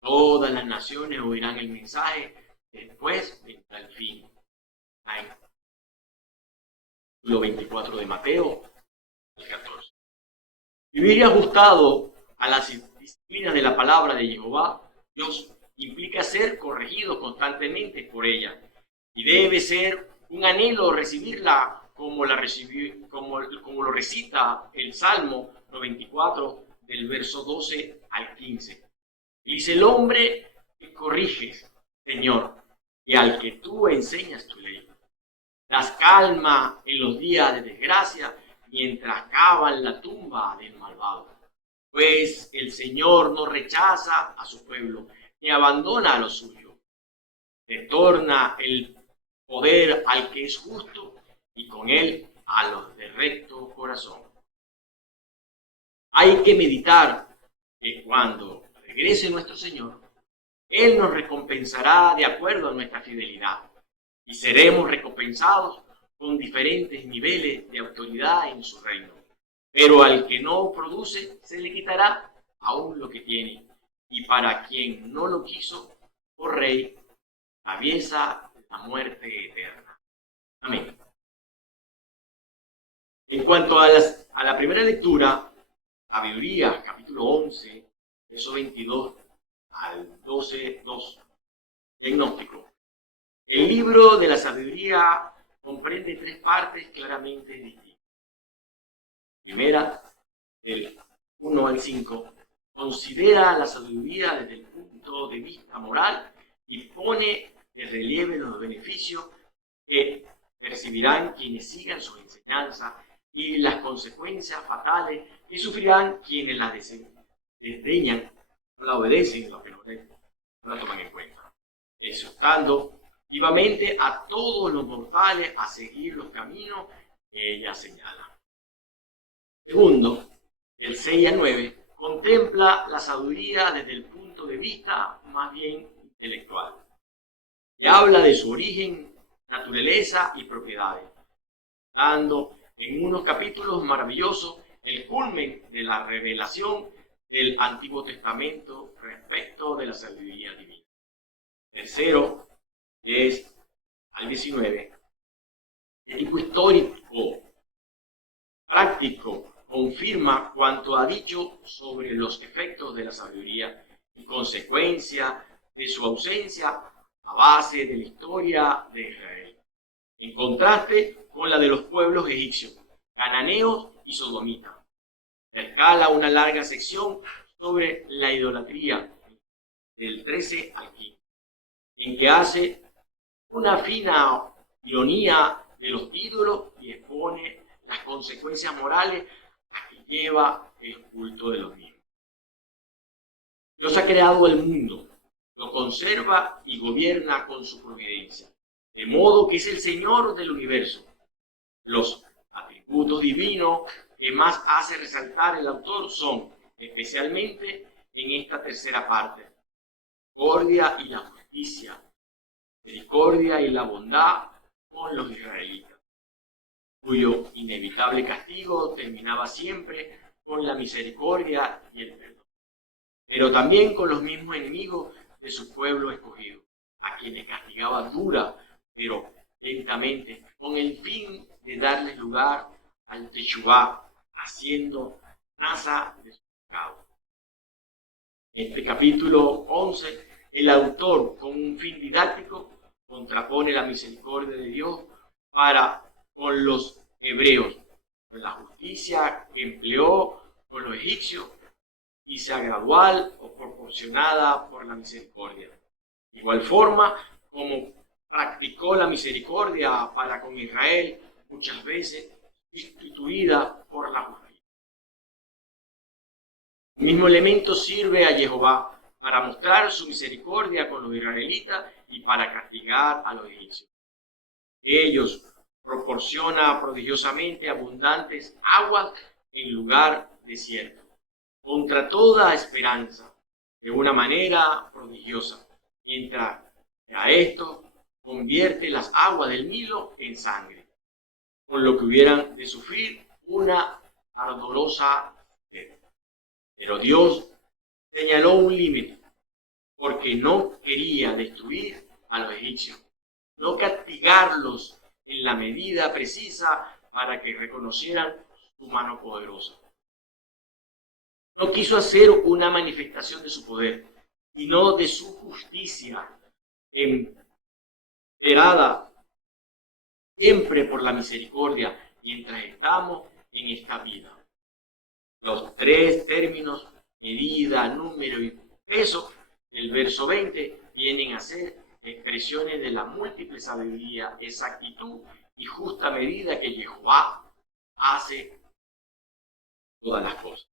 Todas las naciones oirán el mensaje, después vendrá el fin. Lo 24 de Mateo, el 14. Vivir ajustado a las disciplinas de la palabra de Jehová, Dios, implica ser corregido constantemente por ella. Y debe ser un anhelo recibirla como lo recita el Salmo 94 del verso 12 al 15. Dice el hombre que corriges, Señor, y al que tú enseñas tu ley. Das calma en los días de desgracia mientras cavan la tumba del malvado. Pues el Señor no rechaza a su pueblo ni abandona a los suyos. Retorna el poder al que es justo y con él a los de recto corazón. Hay que meditar que cuando regrese nuestro Señor, Él nos recompensará de acuerdo a nuestra fidelidad y seremos recompensados con diferentes niveles de autoridad en su reino. Pero al que no produce, se le quitará aún lo que tiene. Y para quien no lo quiso, por rey, atraviesa la muerte eterna. Amén. En cuanto a la primera lectura, Sabiduría, capítulo 11, verso 22 al 12:2, diagnóstico. El libro de la sabiduría comprende 3 partes claramente distintas. Primera, del 1 al 5, considera la sabiduría desde el punto de vista moral y pone de relieve los beneficios que percibirán quienes sigan sus enseñanzas y las consecuencias fatales que sufrirán quienes la desdeñan, no la obedecen, lo que no la toman en cuenta, exhortando vivamente a todos los mortales a seguir los caminos que ella señala. Segundo, del 6 al 9, contempla la sabiduría desde el punto de vista más bien intelectual y habla de su origen, naturaleza y propiedades, dando en unos capítulos maravillosos el culmen de la revelación del Antiguo Testamento respecto de la sabiduría divina. Tercero, 10 al 19, de tipo histórico, práctico, confirma cuanto ha dicho sobre los efectos de la sabiduría y consecuencia de su ausencia a base de la historia de Israel, en contraste con la de los pueblos egipcios, cananeos y sodomitas. Intercala una larga sección sobre la idolatría, del 13 al 15, en que hace una fina ironía de los ídolos y expone las consecuencias morales a que lleva el culto de los mismos. Dios ha creado el mundo, lo conserva y gobierna con su providencia, de modo que es el Señor del universo. Los atributos divinos que más hace resaltar el autor son, especialmente en esta tercera parte, misericordia y la justicia, misericordia y la bondad con los israelitas, cuyo inevitable castigo terminaba siempre con la misericordia y el perdón, pero también con los mismos enemigos de su pueblo escogido, a quienes castigaba dura, pero lentamente, con el fin de darles lugar al Teshuvá, haciendo tasa de su pecado. En este capítulo 11, el autor, con un fin didáctico, contrapone la misericordia de Dios para con los hebreos, con la justicia que empleó con los egipcios, y sea gradual o proporcionada por la misericordia. De igual forma, como practicó la misericordia para con Israel, muchas veces sustituida por la justicia. El mismo elemento sirve a Jehová para mostrar su misericordia con los israelitas y para castigar a los egipcios. Ellos proporciona prodigiosamente abundantes aguas en lugar desierto, contra toda esperanza, de una manera prodigiosa, mientras que a esto convierte las aguas del Nilo en sangre, con lo que hubieran de sufrir una ardorosa sed. Pero Dios señaló un límite, porque no quería destruir a los egipcios, no castigarlos en la medida precisa para que reconocieran su mano poderosa. No quiso hacer una manifestación de su poder, sino de su justicia, emperada siempre por la misericordia, mientras estamos en esta vida. Los tres términos, medida, número y peso, del verso 20, vienen a ser expresiones de la múltiple sabiduría, exactitud y justa medida que Jehová hace todas las cosas.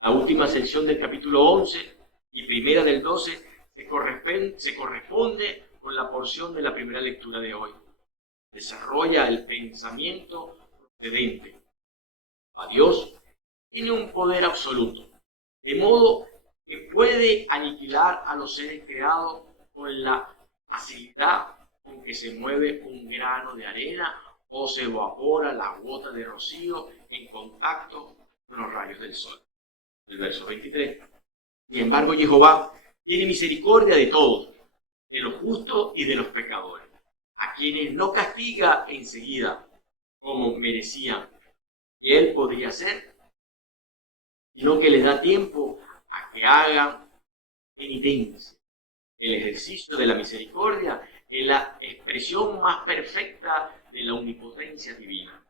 La última sección del capítulo 11 y primera del 12 se corresponde con la porción de la primera lectura de hoy. Desarrolla el pensamiento procedente. A Dios tiene un poder absoluto, de modo que puede aniquilar a los seres creados con la facilidad con que se mueve un grano de arena o se evapora la gota de rocío en contacto con los rayos del sol. El verso 23. Sin embargo, Jehová tiene misericordia de todos, de los justos y de los pecadores, a quienes no castiga enseguida como merecían que él podría hacer, sino que les da tiempo a que hagan penitencia. El ejercicio de la misericordia es la expresión más perfecta de la omnipotencia divina.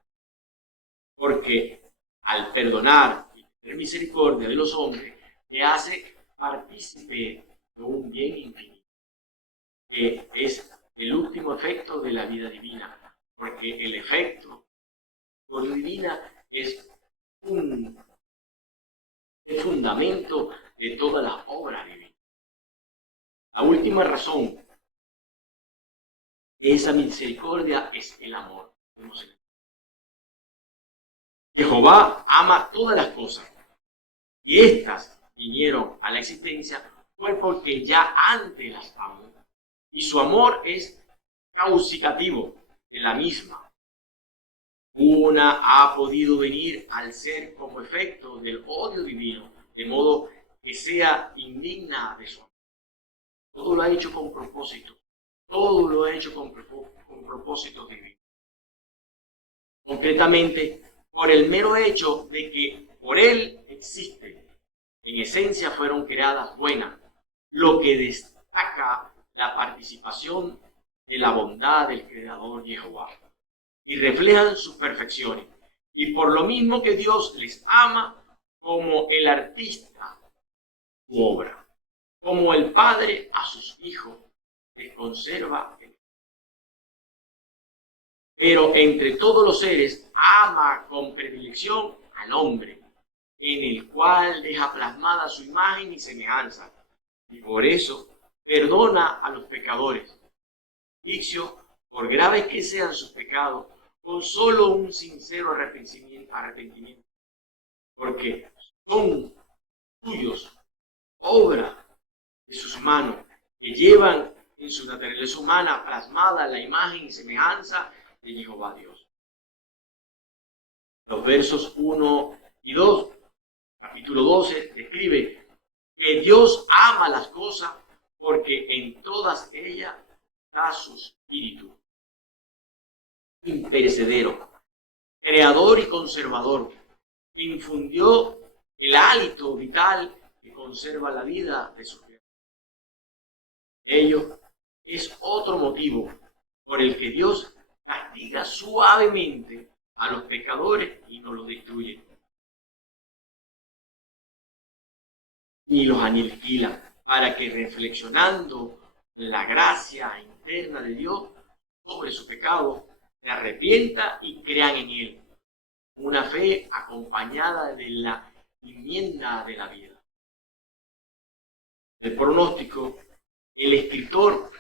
porque al perdonar y tener misericordia de los hombres, te hace partícipe de un bien infinito, que es el último efecto de la vida divina, porque el efecto por divina es el fundamento de todas las obras divinas. La última razón de esa misericordia es el amor. Jehová ama todas las cosas, y éstas vinieron a la existencia fue porque ya antes las amó, y su amor es causicativo de la misma. Una ha podido venir al ser como efecto del odio divino, de modo que sea indigna de su amor. Todo lo ha hecho con propósito, todo lo ha hecho con propósitos divinos. Concretamente, por el mero hecho de que por él existen, en esencia fueron creadas buenas, lo que destaca la participación de la bondad del Creador Jehová, y reflejan sus perfecciones. Y por lo mismo que Dios les ama, como el artista su obra, como el padre a sus hijos, les conserva. Pero entre todos los seres ama con predilección al hombre, en el cual deja plasmada su imagen y semejanza, y por eso perdona a los pecadores. Dicho, por graves que sean sus pecados, con solo un sincero arrepentimiento, porque son suyos, obra de sus manos, que llevan en su naturaleza humana plasmada la imagen y semejanza de Jehová Dios. Los versos 1 y 2, capítulo 12, describe que Dios ama las cosas porque en todas ellas está su espíritu imperecedero, creador y conservador, que infundió el hálito vital que conserva la vida de su creación. Ello es otro motivo por el que Dios castiga suavemente a los pecadores y no los destruye, ni los aniquila, para que reflexionando la gracia interna de Dios sobre su pecado, se arrepienta y crean en él una fe acompañada de la enmienda de la vida. El pronóstico, el escritor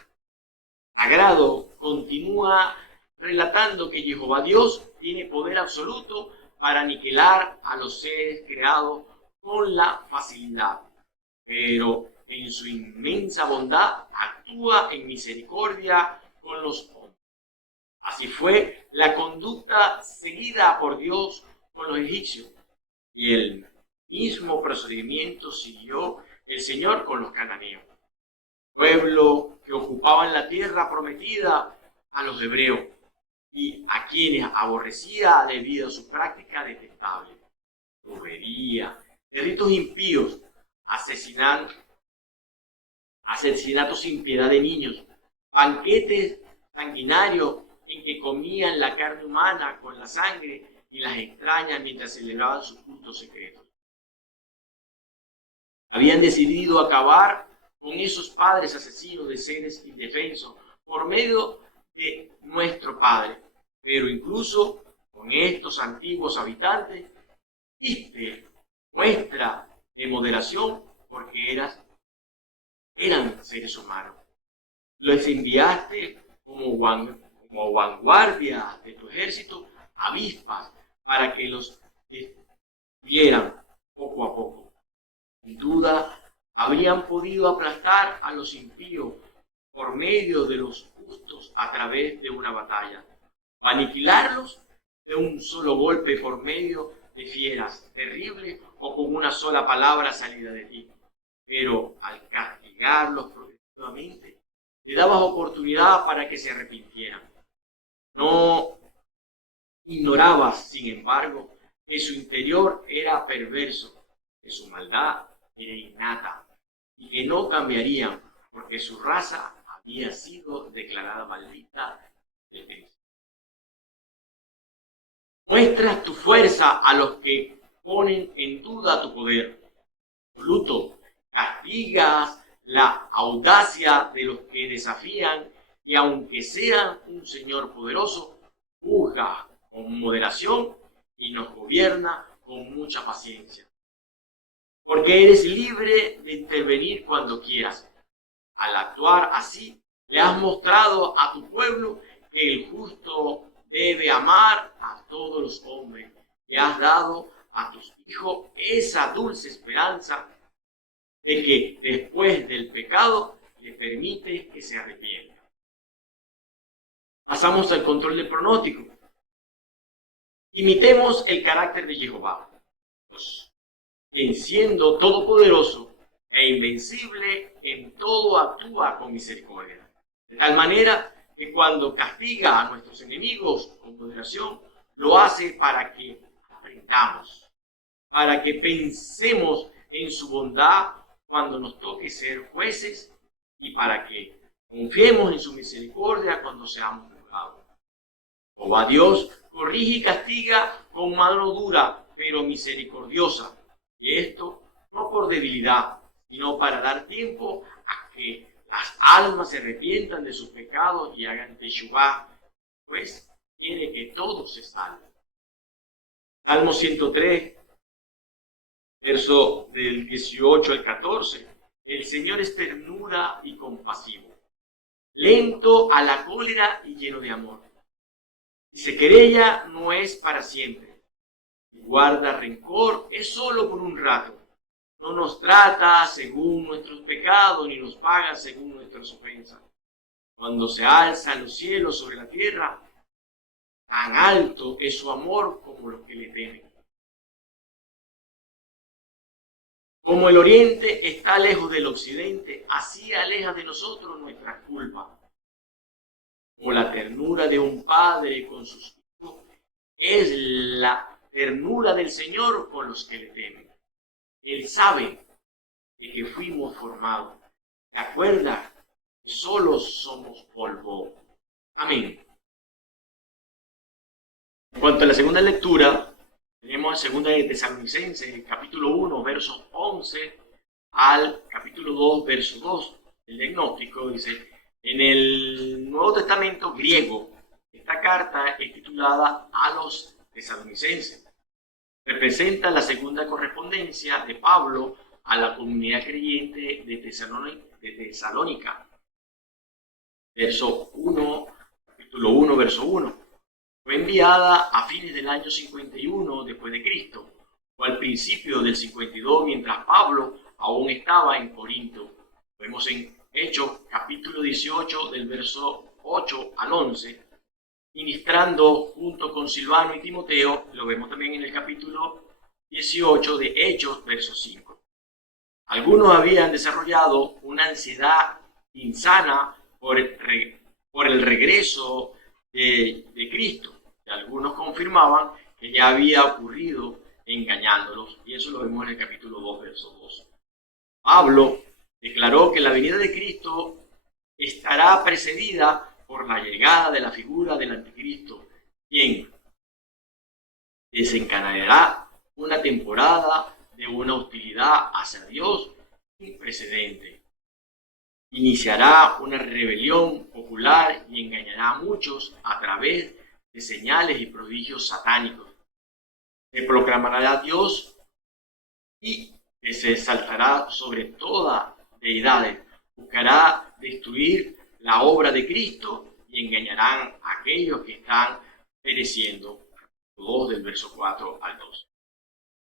sagrado continúa relatando que Jehová Dios tiene poder absoluto para aniquilar a los seres creados con la facilidad, pero en su inmensa bondad actúa en misericordia con los hombres. Así fue la conducta seguida por Dios con los egipcios, y el mismo procedimiento siguió el Señor con los cananeos, pueblo que ocupaban la tierra prometida a los hebreos, y a quienes aborrecía debido a su práctica detestable, brujería, de ritos impíos, asesinatos sin piedad de niños, banquetes sanguinarios en que comían la carne humana con la sangre y las extrañas mientras celebraban sus cultos secretos. Habían decidido acabar con esos padres asesinos de seres indefensos por medio de nuestro Padre, pero incluso con estos antiguos habitantes diste muestra de moderación porque eran seres humanos. Los enviaste como vanguardia de tu ejército, avispas, para que los destruyeran poco a poco. Sin duda, habrían podido aplastar a los impíos por medio de los justos a través de una batalla, o aniquilarlos de un solo golpe por medio de fieras terribles o con una sola palabra salida de ti. Pero al castigarlos progresivamente, le dabas oportunidad para que se arrepintieran. No ignorabas, sin embargo, que su interior era perverso, que su maldad era innata y que no cambiarían porque su raza había sido declarada maldita desde el principio. Muestras tu fuerza a los que ponen en duda tu poder absoluto. Castigas la audacia de los que desafían y aunque sean un Señor poderoso, juzga con moderación y nos gobierna con mucha paciencia. Porque eres libre de intervenir cuando quieras. Al actuar así, le has mostrado a tu pueblo que el justo debe amar a todos los hombres y has dado a tus hijos esa dulce esperanza de que después del pecado le permites que se arrepienta. Pasamos al control del pronóstico. Imitemos el carácter de Jehová, quien siendo todopoderoso e invencible en todo actúa con misericordia, de tal manera que cuando castiga a nuestros enemigos con moderación, lo hace para que aprendamos, para que pensemos en su bondad cuando nos toque ser jueces y para que confiemos en su misericordia cuando seamos juzgados. Jehová Dios corrige y castiga con mano dura, pero misericordiosa, y esto no por debilidad, sino para dar tiempo a que las almas se arrepientan de sus pecados y hagan teshuvá, pues quiere que todos se salven. Salmo 103, verso del 18 al 14. El Señor es ternura y compasivo, lento a la cólera y lleno de amor. Si se querella, no es para siempre. Si guarda rencor, es solo por un rato. No nos trata según nuestros pecados, ni nos paga según nuestras ofensas. Cuando se alzan los cielos sobre la tierra, tan alto es su amor como los que le temen. Como el oriente está lejos del occidente, así aleja de nosotros nuestras culpas. Como la ternura de un padre con sus hijos, es la ternura del Señor con los que le temen. Él sabe de que fuimos formados. ¿Te acuerdas que solo somos polvo? Amén. En cuanto a la segunda lectura, tenemos en 2 de Tesalonicenses, capítulo 1, versos 11 al capítulo 2, verso 2. El diagnóstico dice, en el Nuevo Testamento griego, esta carta es titulada a los tesalonicenses. Representa la segunda correspondencia de Pablo a la comunidad creyente de Tesalónica. Verso 1, capítulo 1, verso 1. Fue enviada a fines del año 51 después de Cristo, o al principio del 52, mientras Pablo aún estaba en Corinto. Vemos en Hechos, capítulo 18, del verso 8 al 11, ministrando junto con Silvano y Timoteo. Lo vemos también en el capítulo 18 de Hechos, verso 5. Algunos habían desarrollado una ansiedad insana por el regreso de Cristo. Y algunos confirmaban que ya había ocurrido engañándolos. Y eso lo vemos en el capítulo 2, verso 2. Pablo declaró que la venida de Cristo estará precedida por la llegada de la figura del anticristo, quien desencadenará una temporada de una hostilidad hacia Dios sin precedente. Iniciará una rebelión popular y engañará a muchos a través de señales y prodigios satánicos. Se proclamará a Dios y se exaltará sobre toda deidades. Buscará destruir la obra de Cristo y engañarán a aquellos que están pereciendo. 2 del verso 4 al 2.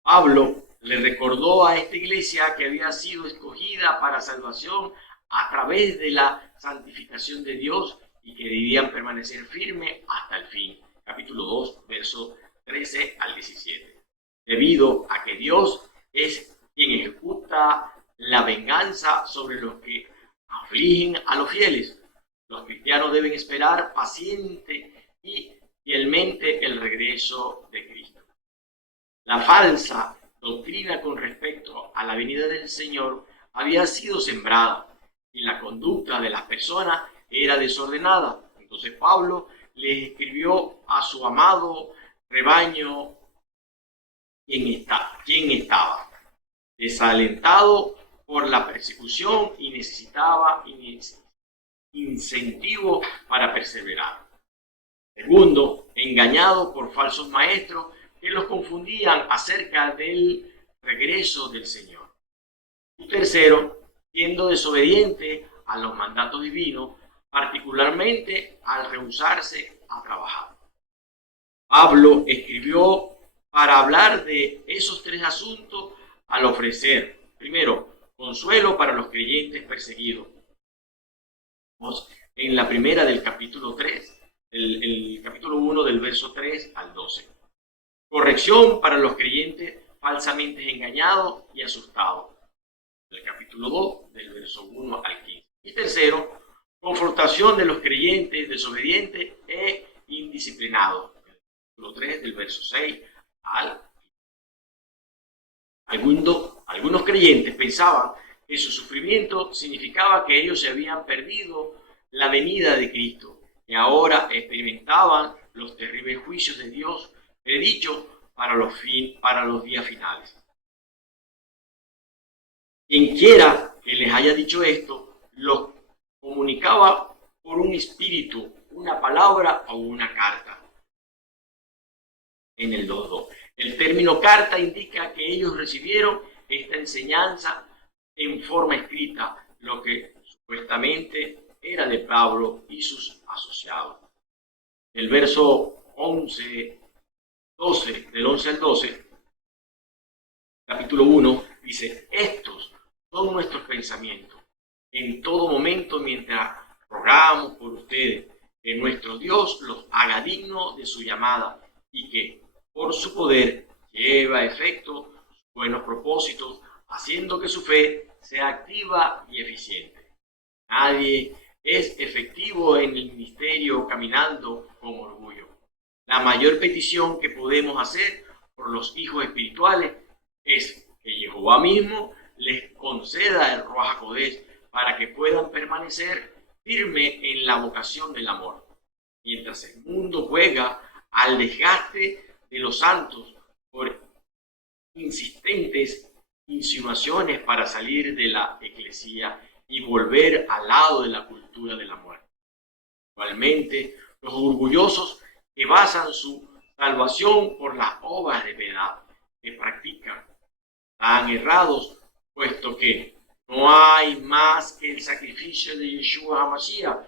Pablo le recordó a esta iglesia que había sido escogida para salvación a través de la santificación de Dios y que debían permanecer firmes hasta el fin. Capítulo 2, verso 13 al 17. Debido a que Dios es quien ejecuta la venganza sobre los que afligen a los fieles, los cristianos deben esperar paciente y fielmente el regreso de Cristo. La falsa doctrina con respecto a la venida del Señor había sido sembrada y la conducta de las personas era desordenada. Entonces Pablo le escribió a su amado rebaño, ¿quién estaba? Desalentado por la persecución y necesitaba incentivo para perseverar. Segundo, engañado por falsos maestros que los confundían acerca del regreso del Señor. Y tercero, siendo desobediente a los mandatos divinos, particularmente al rehusarse a trabajar. Pablo escribió para hablar de esos tres asuntos al ofrecer, primero, consuelo para los creyentes perseguidos. En la primera del capítulo 3, el capítulo 1 del verso 3 al 12. Corrección para los creyentes falsamente engañados y asustados. El capítulo 2 del verso 1 al 15. Y tercero, confrontación de los creyentes desobedientes e indisciplinados. El capítulo 3 del verso 6 al 15. Algunos creyentes pensaban que su sufrimiento significaba que ellos se habían perdido la venida de Cristo y ahora experimentaban los terribles juicios de Dios predichos para los días finales. Quien quiera que les haya dicho esto, los comunicaba por un espíritu, una palabra o una carta. En el 2.2. El término carta indica que ellos recibieron esta enseñanza en forma escrita, lo que supuestamente era de Pablo y sus asociados. El verso 11, 12, del 11 al 12, capítulo 1, dice: estos son nuestros pensamientos en todo momento mientras rogamos por ustedes, que nuestro Dios los haga dignos de su llamada y que por su poder lleve a efecto sus buenos propósitos, haciendo que su fe sea activa y eficiente. Nadie es efectivo en el ministerio caminando con orgullo. La mayor petición que podemos hacer por los hijos espirituales es que Jehová mismo les conceda el Ruach HaKodesh para que puedan permanecer firmes en la vocación del amor, mientras el mundo juega al desgaste de los santos por insistentes insinuaciones para salir de la eclesía y volver al lado de la cultura de la muerte. Igualmente, los orgullosos que basan su salvación por las obras de piedad que practican están errados, puesto que no hay más que el sacrificio de Yeshua HaMashiach,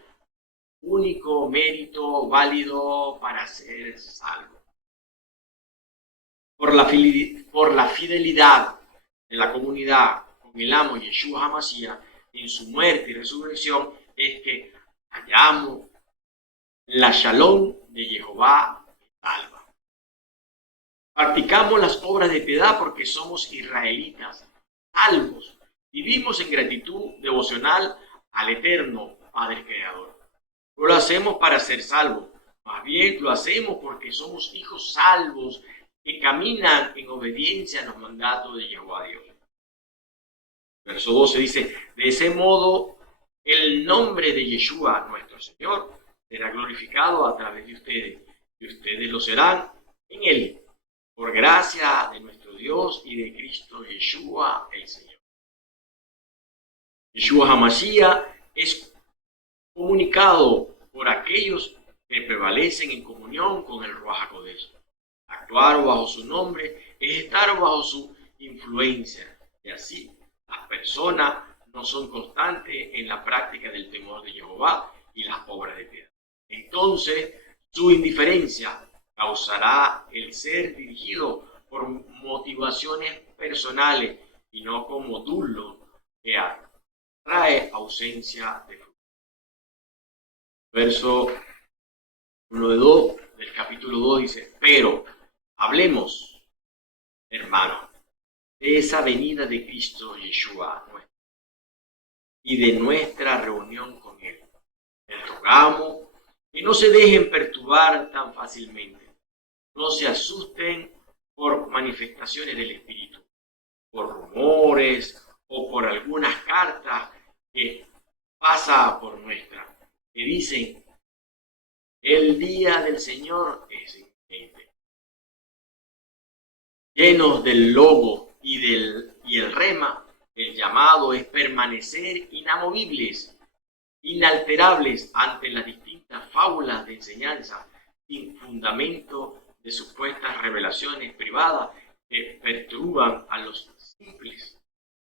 único mérito válido para ser salvo. Por la fidelidad de la comunidad con el amo Yeshua HaMashiach en su muerte y resurrección es que hallamos la Shalom de Jehová salva. Practicamos las obras de piedad porque somos israelitas, salvos. Vivimos en gratitud devocional al eterno Padre Creador. No lo hacemos para ser salvos, más bien lo hacemos porque somos hijos salvos que caminan en obediencia a los mandatos de Jehová Dios. Verso 12 dice: de ese modo el nombre de Yeshua, nuestro Señor, será glorificado a través de ustedes, y ustedes lo serán en Él, por gracia de nuestro Dios y de Cristo Yeshua el Señor. Yeshua HaMashiach es comunicado por aquellos que prevalecen en comunión con el Ruach HaKodesh. Actuar bajo su nombre es estar bajo su influencia, y así las personas no son constantes en la práctica del temor de Jehová y las obras de piedad. Entonces, su indiferencia causará el ser dirigido por motivaciones personales y no como dullo que trae ausencia de fruto. Verso 1 de 2 del capítulo 2 dice: pero hablemos, hermanos, de esa venida de Cristo Yeshua y de nuestra reunión con Él. Les rogamos que no se dejen perturbar tan fácilmente. No se asusten por manifestaciones del Espíritu, por rumores o por algunas cartas que pasa por nuestra, que dicen: el día del Señor es inminente. llenos del logo y el rema. El llamado es permanecer inamovibles, inalterables ante las distintas fábulas de enseñanza sin fundamento de supuestas revelaciones privadas que perturban a los simples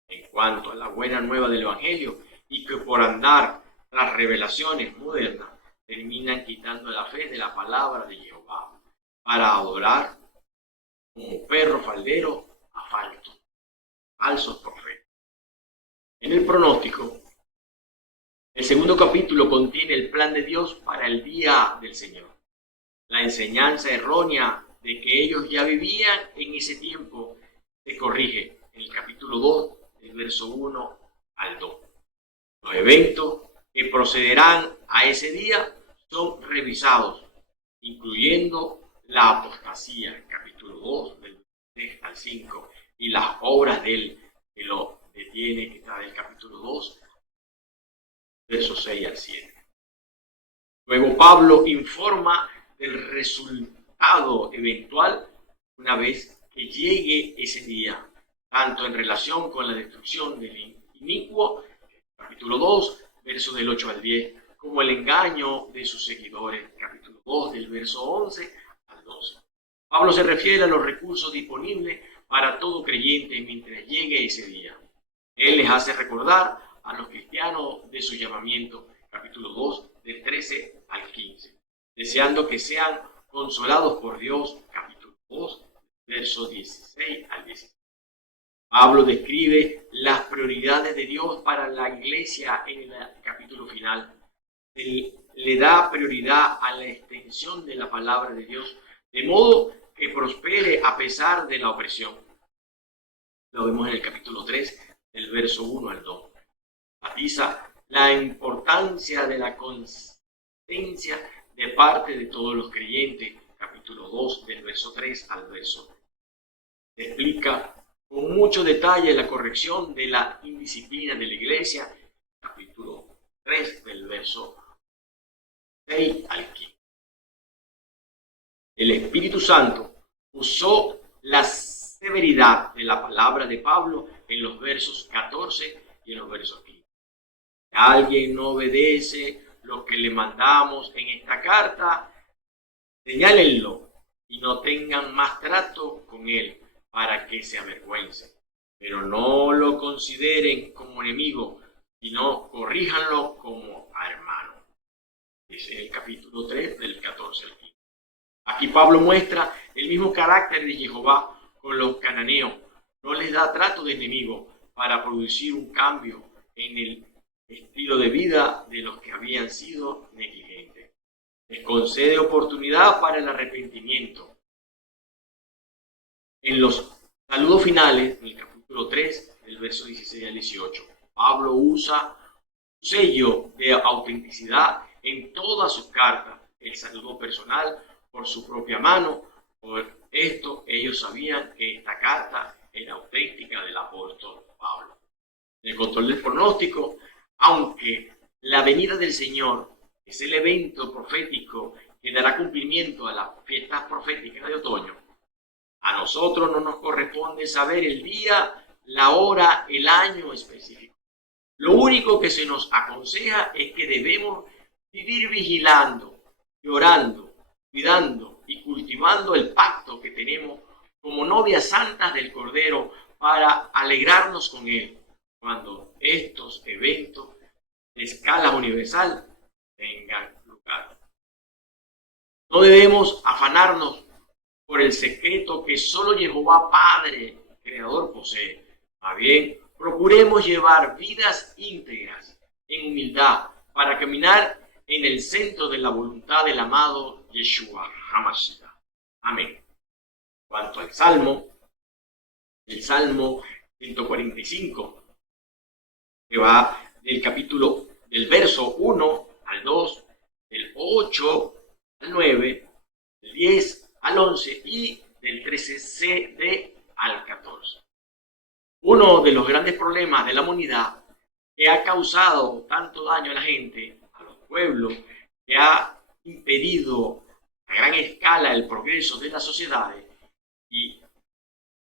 en cuanto a la buena nueva del Evangelio y que por andar tras revelaciones modernas terminan quitando la fe de la palabra de Jehová para adorar como perro faldero a falsos profetas. En el pronóstico, el segundo capítulo contiene el plan de Dios para el día del Señor. La enseñanza errónea de que ellos ya vivían en ese tiempo se corrige en el capítulo 2, del verso 1 al 2. Los eventos que procederán a ese día son revisados, incluyendo la apostasía, capítulo 2, del 3 al 5, y las obras de él que lo detiene, que está del capítulo 2, versos 6 al 7. Luego Pablo informa del resultado eventual una vez que llegue ese día, tanto en relación con la destrucción del inicuo, capítulo 2, versos del 8 al 10, como el engaño de sus seguidores, capítulo 2, del verso 11 al 12. Pablo se refiere a los recursos disponibles para todo creyente mientras llegue ese día. Él les hace recordar a los cristianos de su llamamiento, capítulo 2, del 13 al 15, deseando que sean consolados por Dios, capítulo 2, versos 16 al 17. Pablo describe las prioridades de Dios para la iglesia en el capítulo final. Él le da prioridad a la extensión de la palabra de Dios, de modo que prospere a pesar de la opresión. Lo vemos en el capítulo 3, del verso 1 al 2. Enfatiza la importancia de la consistencia de parte de todos los creyentes, capítulo 2, del verso 3 al verso 3. Se explica con mucho detalle la corrección de la indisciplina de la iglesia, capítulo 3, del verso 6 al 15. El Espíritu Santo usó la severidad de la palabra de Pablo en los versos 14 y en los versos 15. Si alguien no obedece lo que le mandamos en esta carta, señálenlo y no tengan más trato con él para que se avergüence. Pero no lo consideren como enemigo, sino corríjanlo como a hermano. Dice en el capítulo 3, del 14 al 15. Aquí Pablo muestra el mismo carácter de Jehová con los cananeos. No les da trato de enemigo para producir un cambio en el estilo de vida de los que habían sido negligentes. Les concede oportunidad para el arrepentimiento. En los saludos finales, en el capítulo 3, del verso 16 al 18, Pablo usa un sello de autenticidad en todas sus cartas. El saludo personal por su propia mano. Por esto ellos sabían que esta carta era auténtica del apóstol Pablo. El control del pronóstico, aunque la venida del Señor es el evento profético que dará cumplimiento a las fiestas proféticas de otoño, a nosotros no nos corresponde saber el día, la hora, el año específico. Lo único que se nos aconseja es que debemos vivir vigilando, orando, cuidando y cultivando el pacto que tenemos como novias santas del Cordero para alegrarnos con Él cuando estos eventos de escala universal tengan lugar. No debemos afanarnos por el secreto que solo Jehová Padre, Creador, posee. Más bien, procuremos llevar vidas íntegras en humildad para caminar en el centro de la voluntad del amado Yeshua HaMashiach. Amén. En cuanto al Salmo, el Salmo 145, que va del capítulo, del verso 1 al 2, del 8 al 9, del 10 al 11 y del 13c al 14. Uno de los grandes problemas de la humanidad que ha causado tanto daño a la gente, a los pueblos, que ha impedido a gran escala el progreso de las sociedades y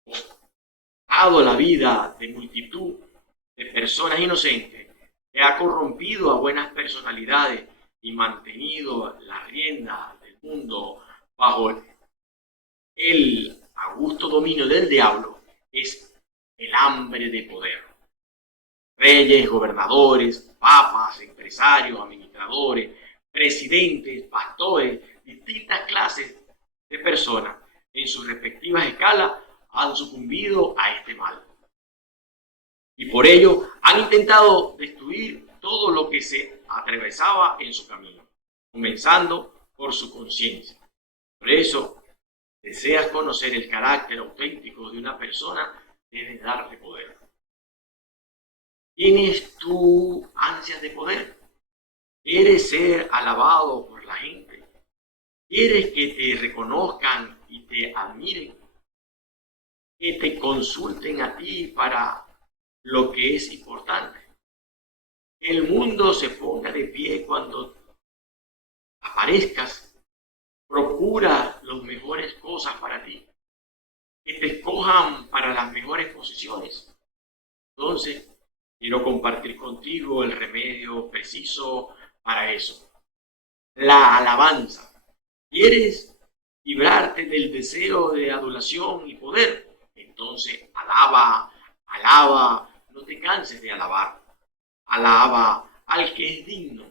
costado la vida de multitud de personas inocentes, que ha corrompido a buenas personalidades y mantenido la rienda del mundo bajo el augusto dominio del diablo, es el hambre de poder. Reyes, gobernadores, papas, empresarios, administradores, presidentes, pastores, distintas clases de personas en sus respectivas escalas han sucumbido a este mal. Y por ello han intentado destruir todo lo que se atravesaba en su camino, comenzando por su conciencia. Por eso, deseas conocer el carácter auténtico de una persona, debes darle poder. ¿Tienes tú ansias de poder? ¿Quieres ser alabado por la gente? ¿Quieres que te reconozcan y te admiren? ¿Que te consulten a ti para lo que es importante? ¿Que el mundo se ponga de pie cuando aparezcas? Procura las mejores cosas para ti. Que te escojan para las mejores posiciones. Entonces, quiero compartir contigo el remedio preciso para eso. La alabanza. ¿Quieres librarte del deseo de adulación y poder? Entonces, alaba, no te canses de alabar. Alaba al que es digno,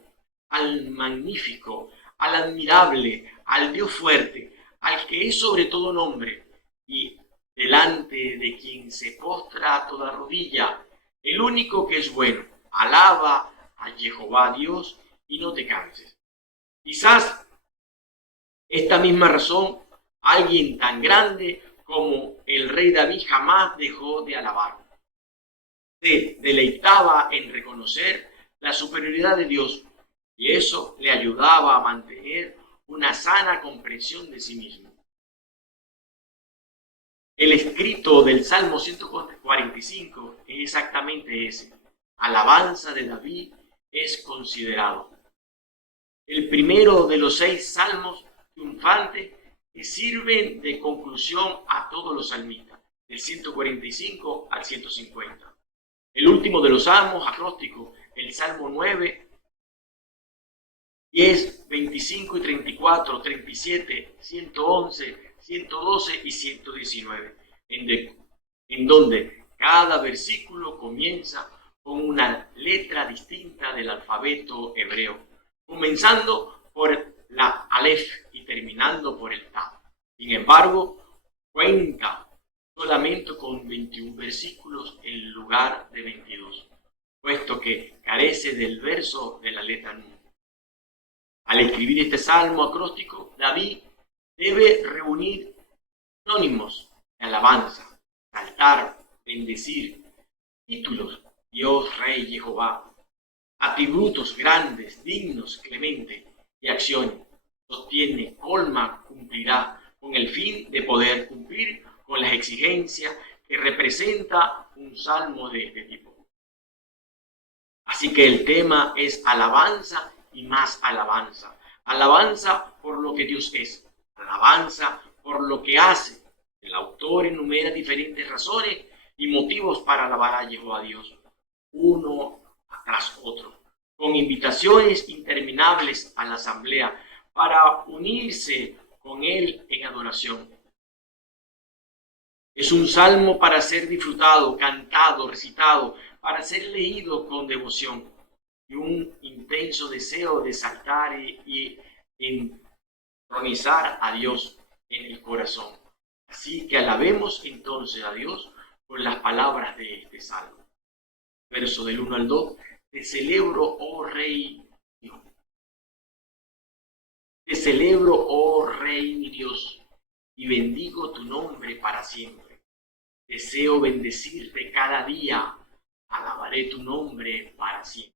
al magnífico, al admirable, al Dios fuerte, al que es sobre todo nombre, y delante de quien se postra toda rodilla, el único que es bueno. Alaba a Jehová Dios y no te canses. Quizás esta misma razón, alguien tan grande como el rey David jamás dejó de alabar. Se deleitaba en reconocer la superioridad de Dios y eso le ayudaba a mantener una sana comprensión de sí mismo. El escrito del Salmo 145 es exactamente ese. Alabanza de David es considerado el primero de los 6 salmos triunfantes que sirven de conclusión a todos los salmistas, del 145 al 150. El último de los salmos acrósticos, el Salmo 9, 10, 25 y 34, 37, 111, 112 y 119, en donde cada versículo comienza con una letra distinta del alfabeto hebreo, comenzando por la Aleph y terminando por el Ta. Sin embargo, cuenta solamente con 21 versículos en lugar de 22, puesto que carece del verso de la letra Nun. Al escribir este salmo acróstico, David debe reunir sinónimos de alabanza, saltar, bendecir, títulos, Dios, Rey, Jehová, atributos grandes, dignos, clemente y acciones. Sostiene, colma, cumplirá, con el fin de poder cumplir con las exigencias que representa un salmo de este tipo. Así que el tema es alabanza y más alabanza. Alabanza por lo que Dios es, alabanza por lo que hace. El autor enumera diferentes razones y motivos para alabar a Jehová Dios, uno tras otro, con invitaciones interminables a la asamblea para unirse con Él en adoración. Es un salmo para ser disfrutado, cantado, recitado, para ser leído con devoción y un intenso deseo de saltar y entronizar a Dios en el corazón. Así que alabemos entonces a Dios con las palabras de este salmo. Verso del 1 al 2. Te celebro, oh Rey Dios. Te celebro, oh Rey mi Dios, y bendigo tu nombre para siempre. Deseo bendecirte cada día, alabaré tu nombre para siempre.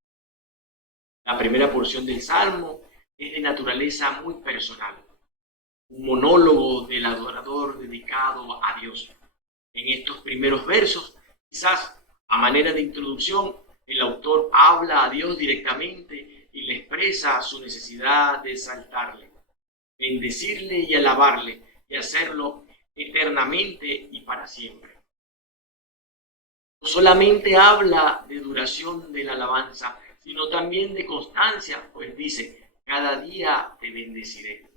La primera porción del Salmo es de naturaleza muy personal, un monólogo del adorador dedicado a Dios. En estos primeros versos, quizás a manera de introducción, el autor habla a Dios directamente y le expresa su necesidad de exaltarle, bendecirle y alabarle, y hacerlo eternamente y para siempre. No solamente habla de duración de la alabanza, sino también de constancia, pues dice, cada día te bendeciré.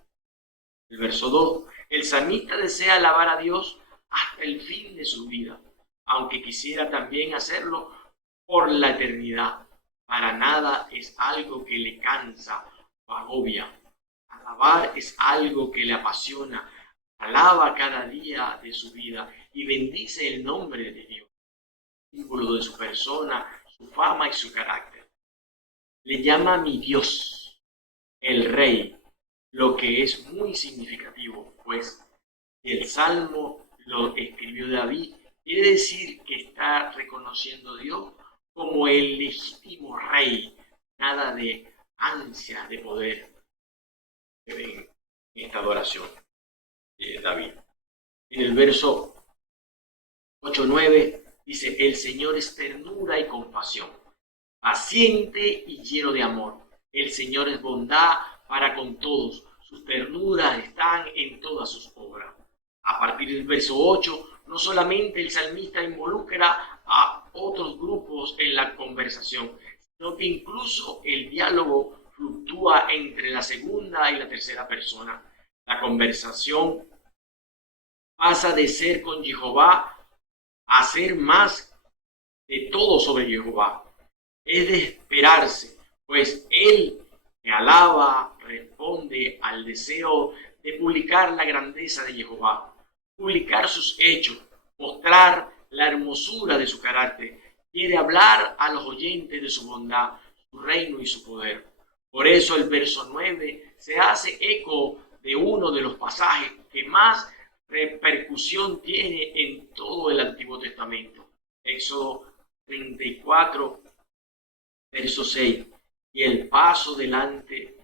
El verso 2, el salmista desea alabar a Dios hasta el fin de su vida, aunque quisiera también hacerlo por la eternidad. Para nada es algo que le cansa o agobia. Alabar es algo que le apasiona. Alaba cada día de su vida y bendice el nombre de Dios, símbolo de su persona, su fama y su carácter. Le llama mi Dios, el Rey, lo que es muy significativo, pues si el Salmo lo escribió David, quiere decir que está reconociendo a Dios como el legítimo Rey, nada de ansia de poder que ven en esta adoración de David. En el verso 8-9 dice, el Señor es ternura y compasión, paciente y lleno de amor. El Señor es bondad para con todos, sus ternuras están en todas sus obras. A partir del verso 8, no solamente el salmista involucra a otros grupos en la conversación, sino que incluso el diálogo fluctúa entre la segunda y la tercera persona. La conversación pasa de ser con Jehová a ser más de todo sobre Jehová. Es de esperarse, pues él que alaba responde al deseo de publicar la grandeza de Jehová, publicar sus hechos, mostrar la hermosura de su carácter. Quiere hablar a los oyentes de su bondad, su reino y su poder. Por eso el verso 9 se hace eco de uno de los pasajes que más repercusión tiene en todo el Antiguo Testamento. Éxodo 34, verso 6. Y él pasó delante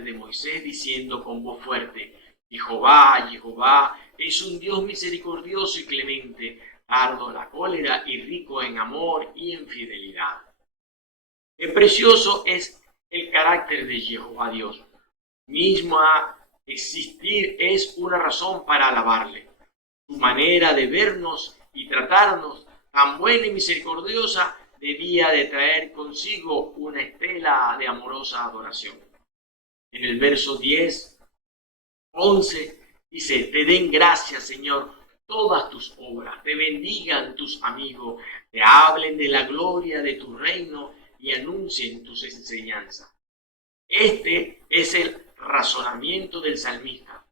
de Moisés diciendo con voz fuerte, Jehová, Jehová, es un Dios misericordioso y clemente, tardo a la cólera y rico en amor y en fidelidad. Qué precioso es el carácter de Jehová Dios. Misma existir es una razón para alabarle. Su manera de vernos y tratarnos, tan buena y misericordiosa, debía de traer consigo una estela de amorosa adoración. En el verso 10, 11, dice, te den gracias, Señor, todas tus obras, te bendigan tus amigos, te hablen de la gloria de tu reino y anuncien tus enseñanzas. Este es el razonamiento del salmista.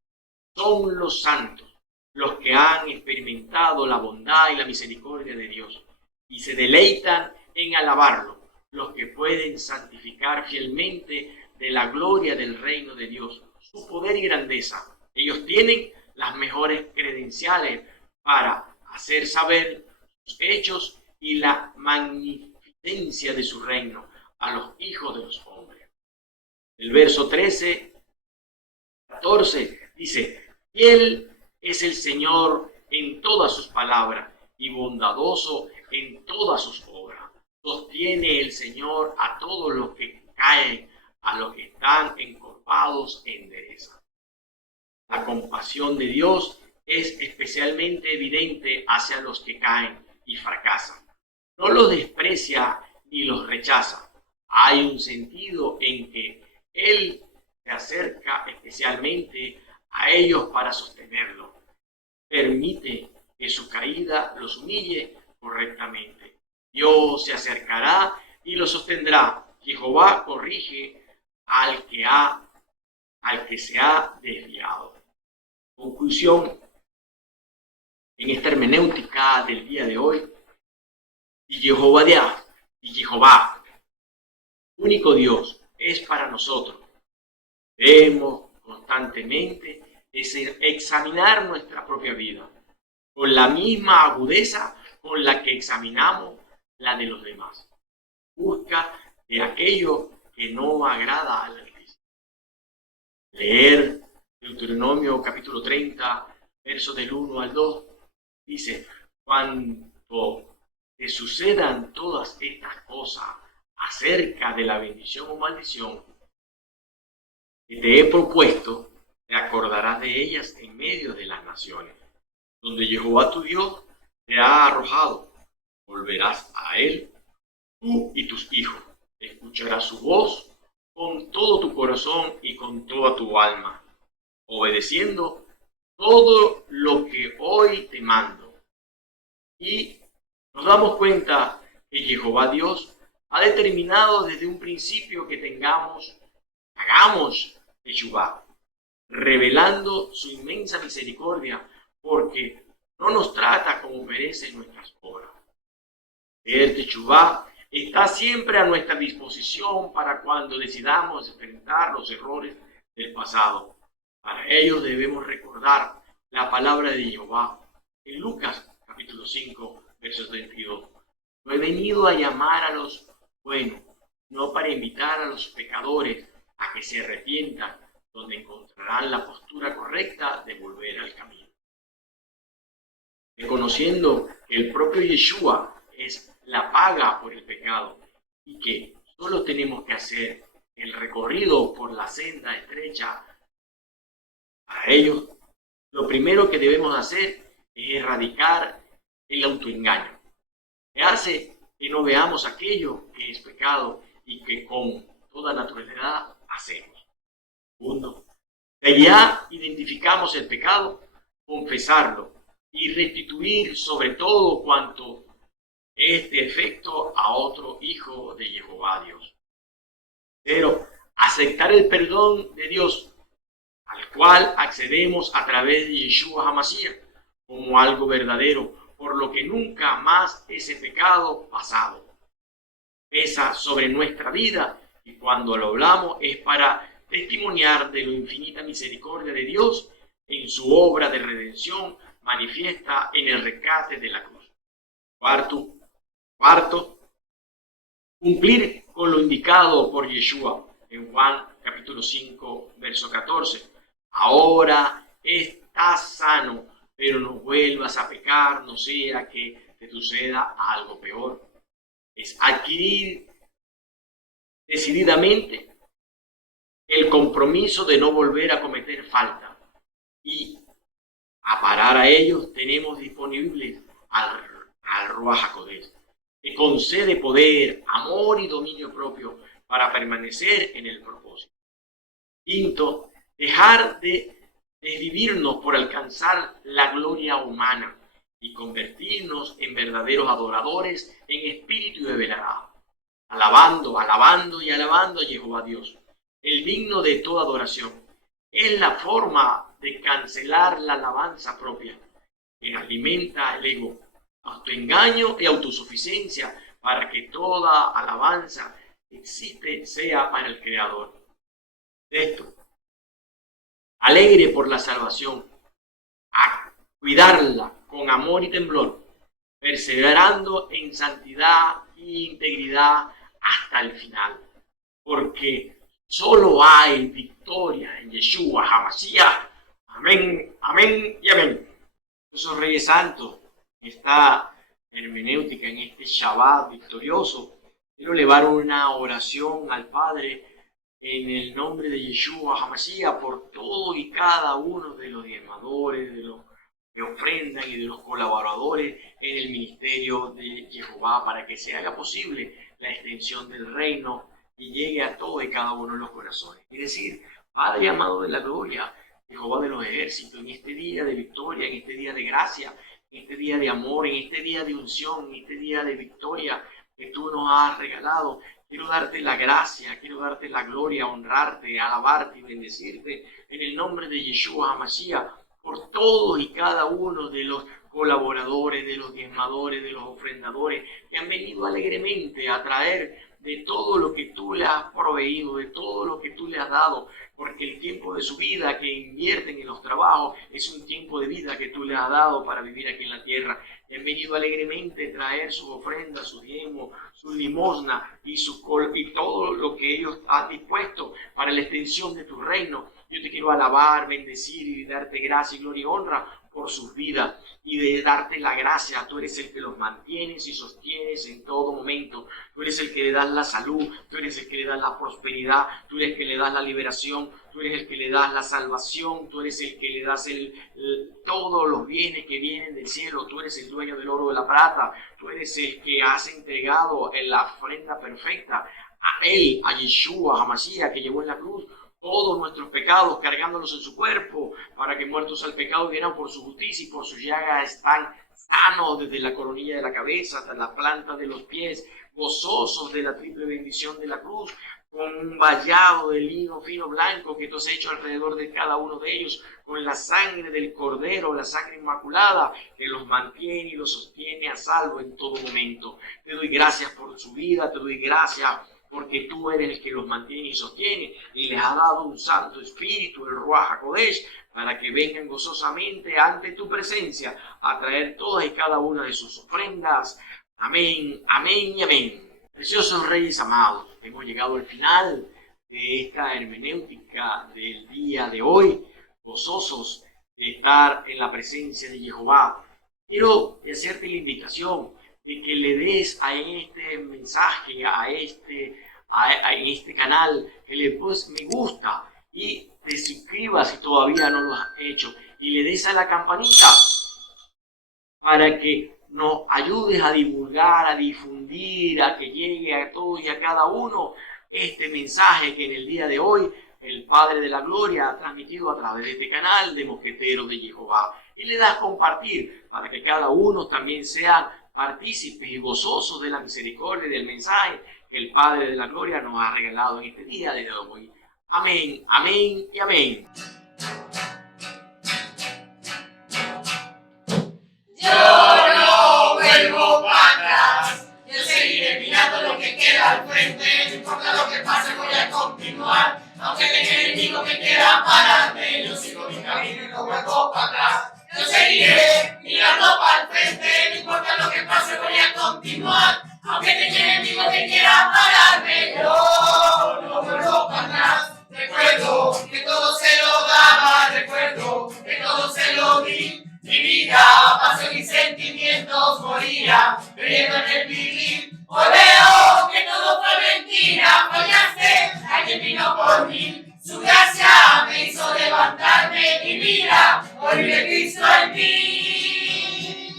Son los santos los que han experimentado la bondad y la misericordia de Dios y se deleitan en alabarlo, los que pueden santificar fielmente de la gloria del reino de Dios, su poder y grandeza. Ellos tienen las mejores credenciales para hacer saber sus hechos y la magnificencia de su reino a los hijos de los hombres. El verso 13, 14 dice, fiel es el Señor en todas sus palabras y bondadoso en todas sus obras. Sostiene el Señor a todos los que caen, a los que están encorvados endereza. La compasión de Dios es especialmente evidente hacia los que caen y fracasan. No los desprecia ni los rechaza. Hay un sentido en que Él se acerca especialmente a ellos para sostenerlos. Permite que su caída los humille correctamente. Dios se acercará y los sostendrá. Jehová corrige al que se ha desviado. Conclusión en esta hermenéutica del día de hoy. Y Jehová, único Dios, es para nosotros. Debemos constantemente examinar nuestra propia vida con la misma agudeza con la que examinamos la de los demás. Busca de aquello que no agrada al Altísimo. Leer Deuteronomio capítulo 30, versos del 1 al 2, dice, cuando te sucedan todas estas cosas acerca de la bendición o maldición que te he propuesto, te acordarás de ellas en medio de las naciones, donde Jehová tu Dios te ha arrojado. Volverás a él, tú y tus hijos. Escucharás su voz con todo tu corazón y con toda tu alma, obedeciendo todo lo que hoy te mando. Y nos damos cuenta que Jehová Dios ha determinado desde un principio que hagamos Teshuvá, revelando su inmensa misericordia, porque no nos trata como merecen nuestras obras. El Teshuvá está siempre a nuestra disposición para cuando decidamos enfrentar los errores del pasado. Para ello debemos recordar la palabra de Jehová en Lucas capítulo 5, versos 22. No he venido a llamar a los buenos, no para invitar a los pecadores a que se arrepientan, donde encontrarán la postura correcta de volver al camino. Reconociendo que el propio Yeshua es la paga por el pecado y que solo tenemos que hacer el recorrido por la senda estrecha. Para ello, lo primero que debemos hacer es erradicar el autoengaño, que hace que no veamos aquello que es pecado y que con toda naturalidad hacemos. Segundo, que ya identificamos el pecado, confesarlo y restituir sobre todo cuanto este efecto a otro hijo de Jehová Dios. Pero aceptar el perdón de Dios, al cual accedemos a través de Yeshua HaMashiach, como algo verdadero, por lo que nunca más ese pecado pasado pesa sobre nuestra vida, y cuando lo hablamos es para testimoniar de la infinita misericordia de Dios en su obra de redención manifiesta en el rescate de la cruz. Cuarto, cumplir con lo indicado por Yeshua en Juan capítulo 5, verso 14. Ahora estás sano, pero no vuelvas a pecar, no sea que te suceda algo peor. Es adquirir decididamente el compromiso de no volver a cometer falta. Y a parar a ellos tenemos disponibles al Ruach HaKodesh, que concede poder, amor y dominio propio para permanecer en el propósito. Quinto, dejar de desvivirnos por alcanzar la gloria humana y convertirnos en verdaderos adoradores en espíritu y de verdad, alabando y alabando a Jehová Dios, el digno de toda adoración. Es la forma de cancelar la alabanza propia, que alimenta el ego, autoengaño y autosuficiencia, para que toda alabanza existe sea para el Creador. Sexto, alegre por la salvación, a cuidarla con amor y temblor, perseverando en santidad e integridad hasta el final, porque solo hay victoria en Yeshua HaMashiach. Amén, amén y amén. Esos Reyes Santos, esta hermenéutica en este Shabbat victorioso, quiero elevar una oración al Padre en el nombre de Yeshua HaMashiach por todo y cada uno de los diezmadores, de los que ofrendan y de los colaboradores en el ministerio de Jehová, para que se haga posible la extensión del reino y llegue a todo y cada uno de los corazones. Y decir, Padre amado de la gloria, Jehová de los ejércitos, en este día de victoria, en este día de gracia, en este día de amor, en este día de unción, en este día de victoria que tú nos has regalado, quiero darte la gracia, quiero darte la gloria, honrarte, alabarte y bendecirte en el nombre de Yeshua HaMashiach por todos y cada uno de los colaboradores, de los diezmadores, de los ofrendadores que han venido alegremente a traer de todo lo que tú le has proveído, de todo lo que tú le has dado, porque el tiempo de su vida que invierten en los trabajos es un tiempo de vida que tú le has dado para vivir aquí en la tierra. Y han venido alegremente a traer sus ofrendas, sus diezmos, su limosna y todo lo que ellos han dispuesto para la extensión de tu reino. Yo te quiero alabar, bendecir y darte gracia, gloria y honra por sus vidas y de darte la gracia. Tú eres el que los mantienes y sostienes en todo momento. Tú eres el que le das la salud, tú eres el que le das la prosperidad, tú eres el que le das la liberación, tú eres el que le das la salvación, tú eres el que le das todos los bienes que vienen del cielo. Tú eres el dueño del oro y de la plata, tú eres el que has entregado en la ofrenda perfecta a él, a Yeshua, a Mashiach, que llevó en la cruz todos nuestros pecados, cargándolos en su cuerpo, para que muertos al pecado vieran por su justicia y por su llaga están sanos desde la coronilla de la cabeza hasta la planta de los pies, gozosos de la triple bendición de la cruz, con un vallado de lino fino blanco que tú has hecho alrededor de cada uno de ellos, con la sangre del Cordero, la sangre inmaculada, que los mantiene y los sostiene a salvo en todo momento. Te doy gracias por su vida, te doy gracias porque tú eres el que los mantiene y sostiene, y les ha dado un Santo Espíritu, el Ruach HaKodesh, para que vengan gozosamente ante tu presencia a traer todas y cada una de sus ofrendas. Amén, amén y amén. Preciosos Reyes amados, hemos llegado al final de esta hermenéutica del día de hoy, gozosos de estar en la presencia de Jehová. Quiero hacerte la invitación de que le des a este mensaje, a este canal, que le des me gusta y te suscribas si todavía no lo has hecho y le des a la campanita para que nos ayudes a divulgar, a difundir, a que llegue a todos y a cada uno este mensaje que en el día de hoy el Padre de la Gloria ha transmitido a través de este canal de Mosqueteros de Jehová. Y le das compartir para que cada uno también sea partícipes y gozosos de la misericordia y del mensaje que el Padre de la Gloria nos ha regalado en este día de hoy. Amén, amén y amén. Yo no vuelvo para atrás. Yo seguiré mirando lo que queda al frente. No importa lo que pase, voy a continuar. Aunque tenga enemigos que quieran pararme, yo sigo mi camino y no vuelvo para atrás. Yo seguiré mirando para el frente, no importa lo que pase, voy a continuar. Aunque tenga enemigos que quieran pararme, yo no vuelvo para atrás. Recuerdo que todo se lo daba, recuerdo que todo se lo di. Mi vida, pasión y sentimientos moría, creyendo en el vivir. Hoy veo que todo fue mentira, fallaste, alguien vino por mí. Su gracia me hizo levantarme y mira, hoy vive Cristo en mí.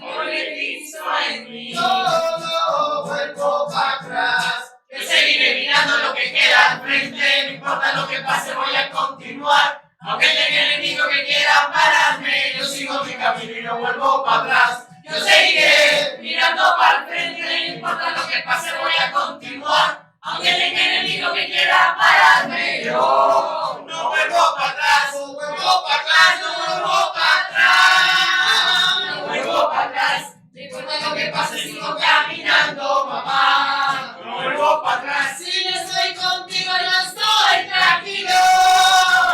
Hoy vive Cristo en mí. Yo no vuelvo para atrás. Yo seguiré mirando lo que queda al frente, no importa lo que pase, voy a continuar. Aunque tenga enemigos que quieran pararme, yo sigo mi camino y no vuelvo para atrás. Yo seguiré mirando para el frente, no importa lo que pase, voy a continuar. Aunque tenga enemigos que quieran pararme, yo no vuelvo para atrás, no vuelvo para atrás, no vuelvo para atrás, no vuelvo para atrás. No importa lo que pase, sigo caminando, mamá. No vuelvo para atrás. Si yo estoy contigo, yo estoy tranquilo.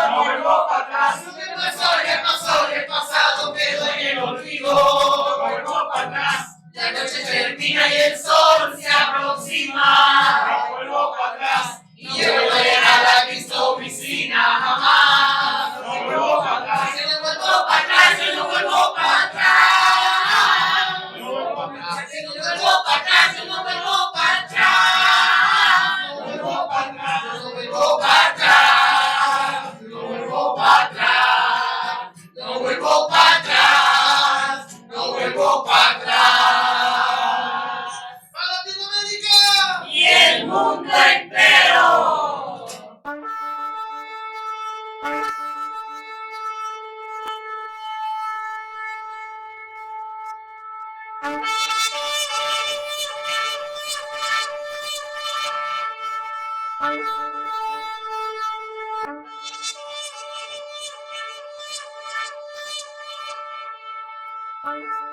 No vuelvo para atrás. Lo que pasó, ya pasó, el pasado quedó en el olvido. No vuelvo para atrás. La noche termina y el sol se aproxima. No vuelvo para atrás. Y yo voy a llegar a Cristo oficina jamás. No vuelvo para atrás. Yo no vuelvo para atrás. Yo no vuelvo para atrás. No vuelvo para atrás. Yo no vuelvo para atrás. Yo no vuelvo para atrás. No vuelvo para atrás. Yo no vuelvo para atrás. No vuelvo para atrás. No vuelvo para atrás. No vuelvo para atrás. ¡Para Latinoamérica! Y el mundo entero. Bye.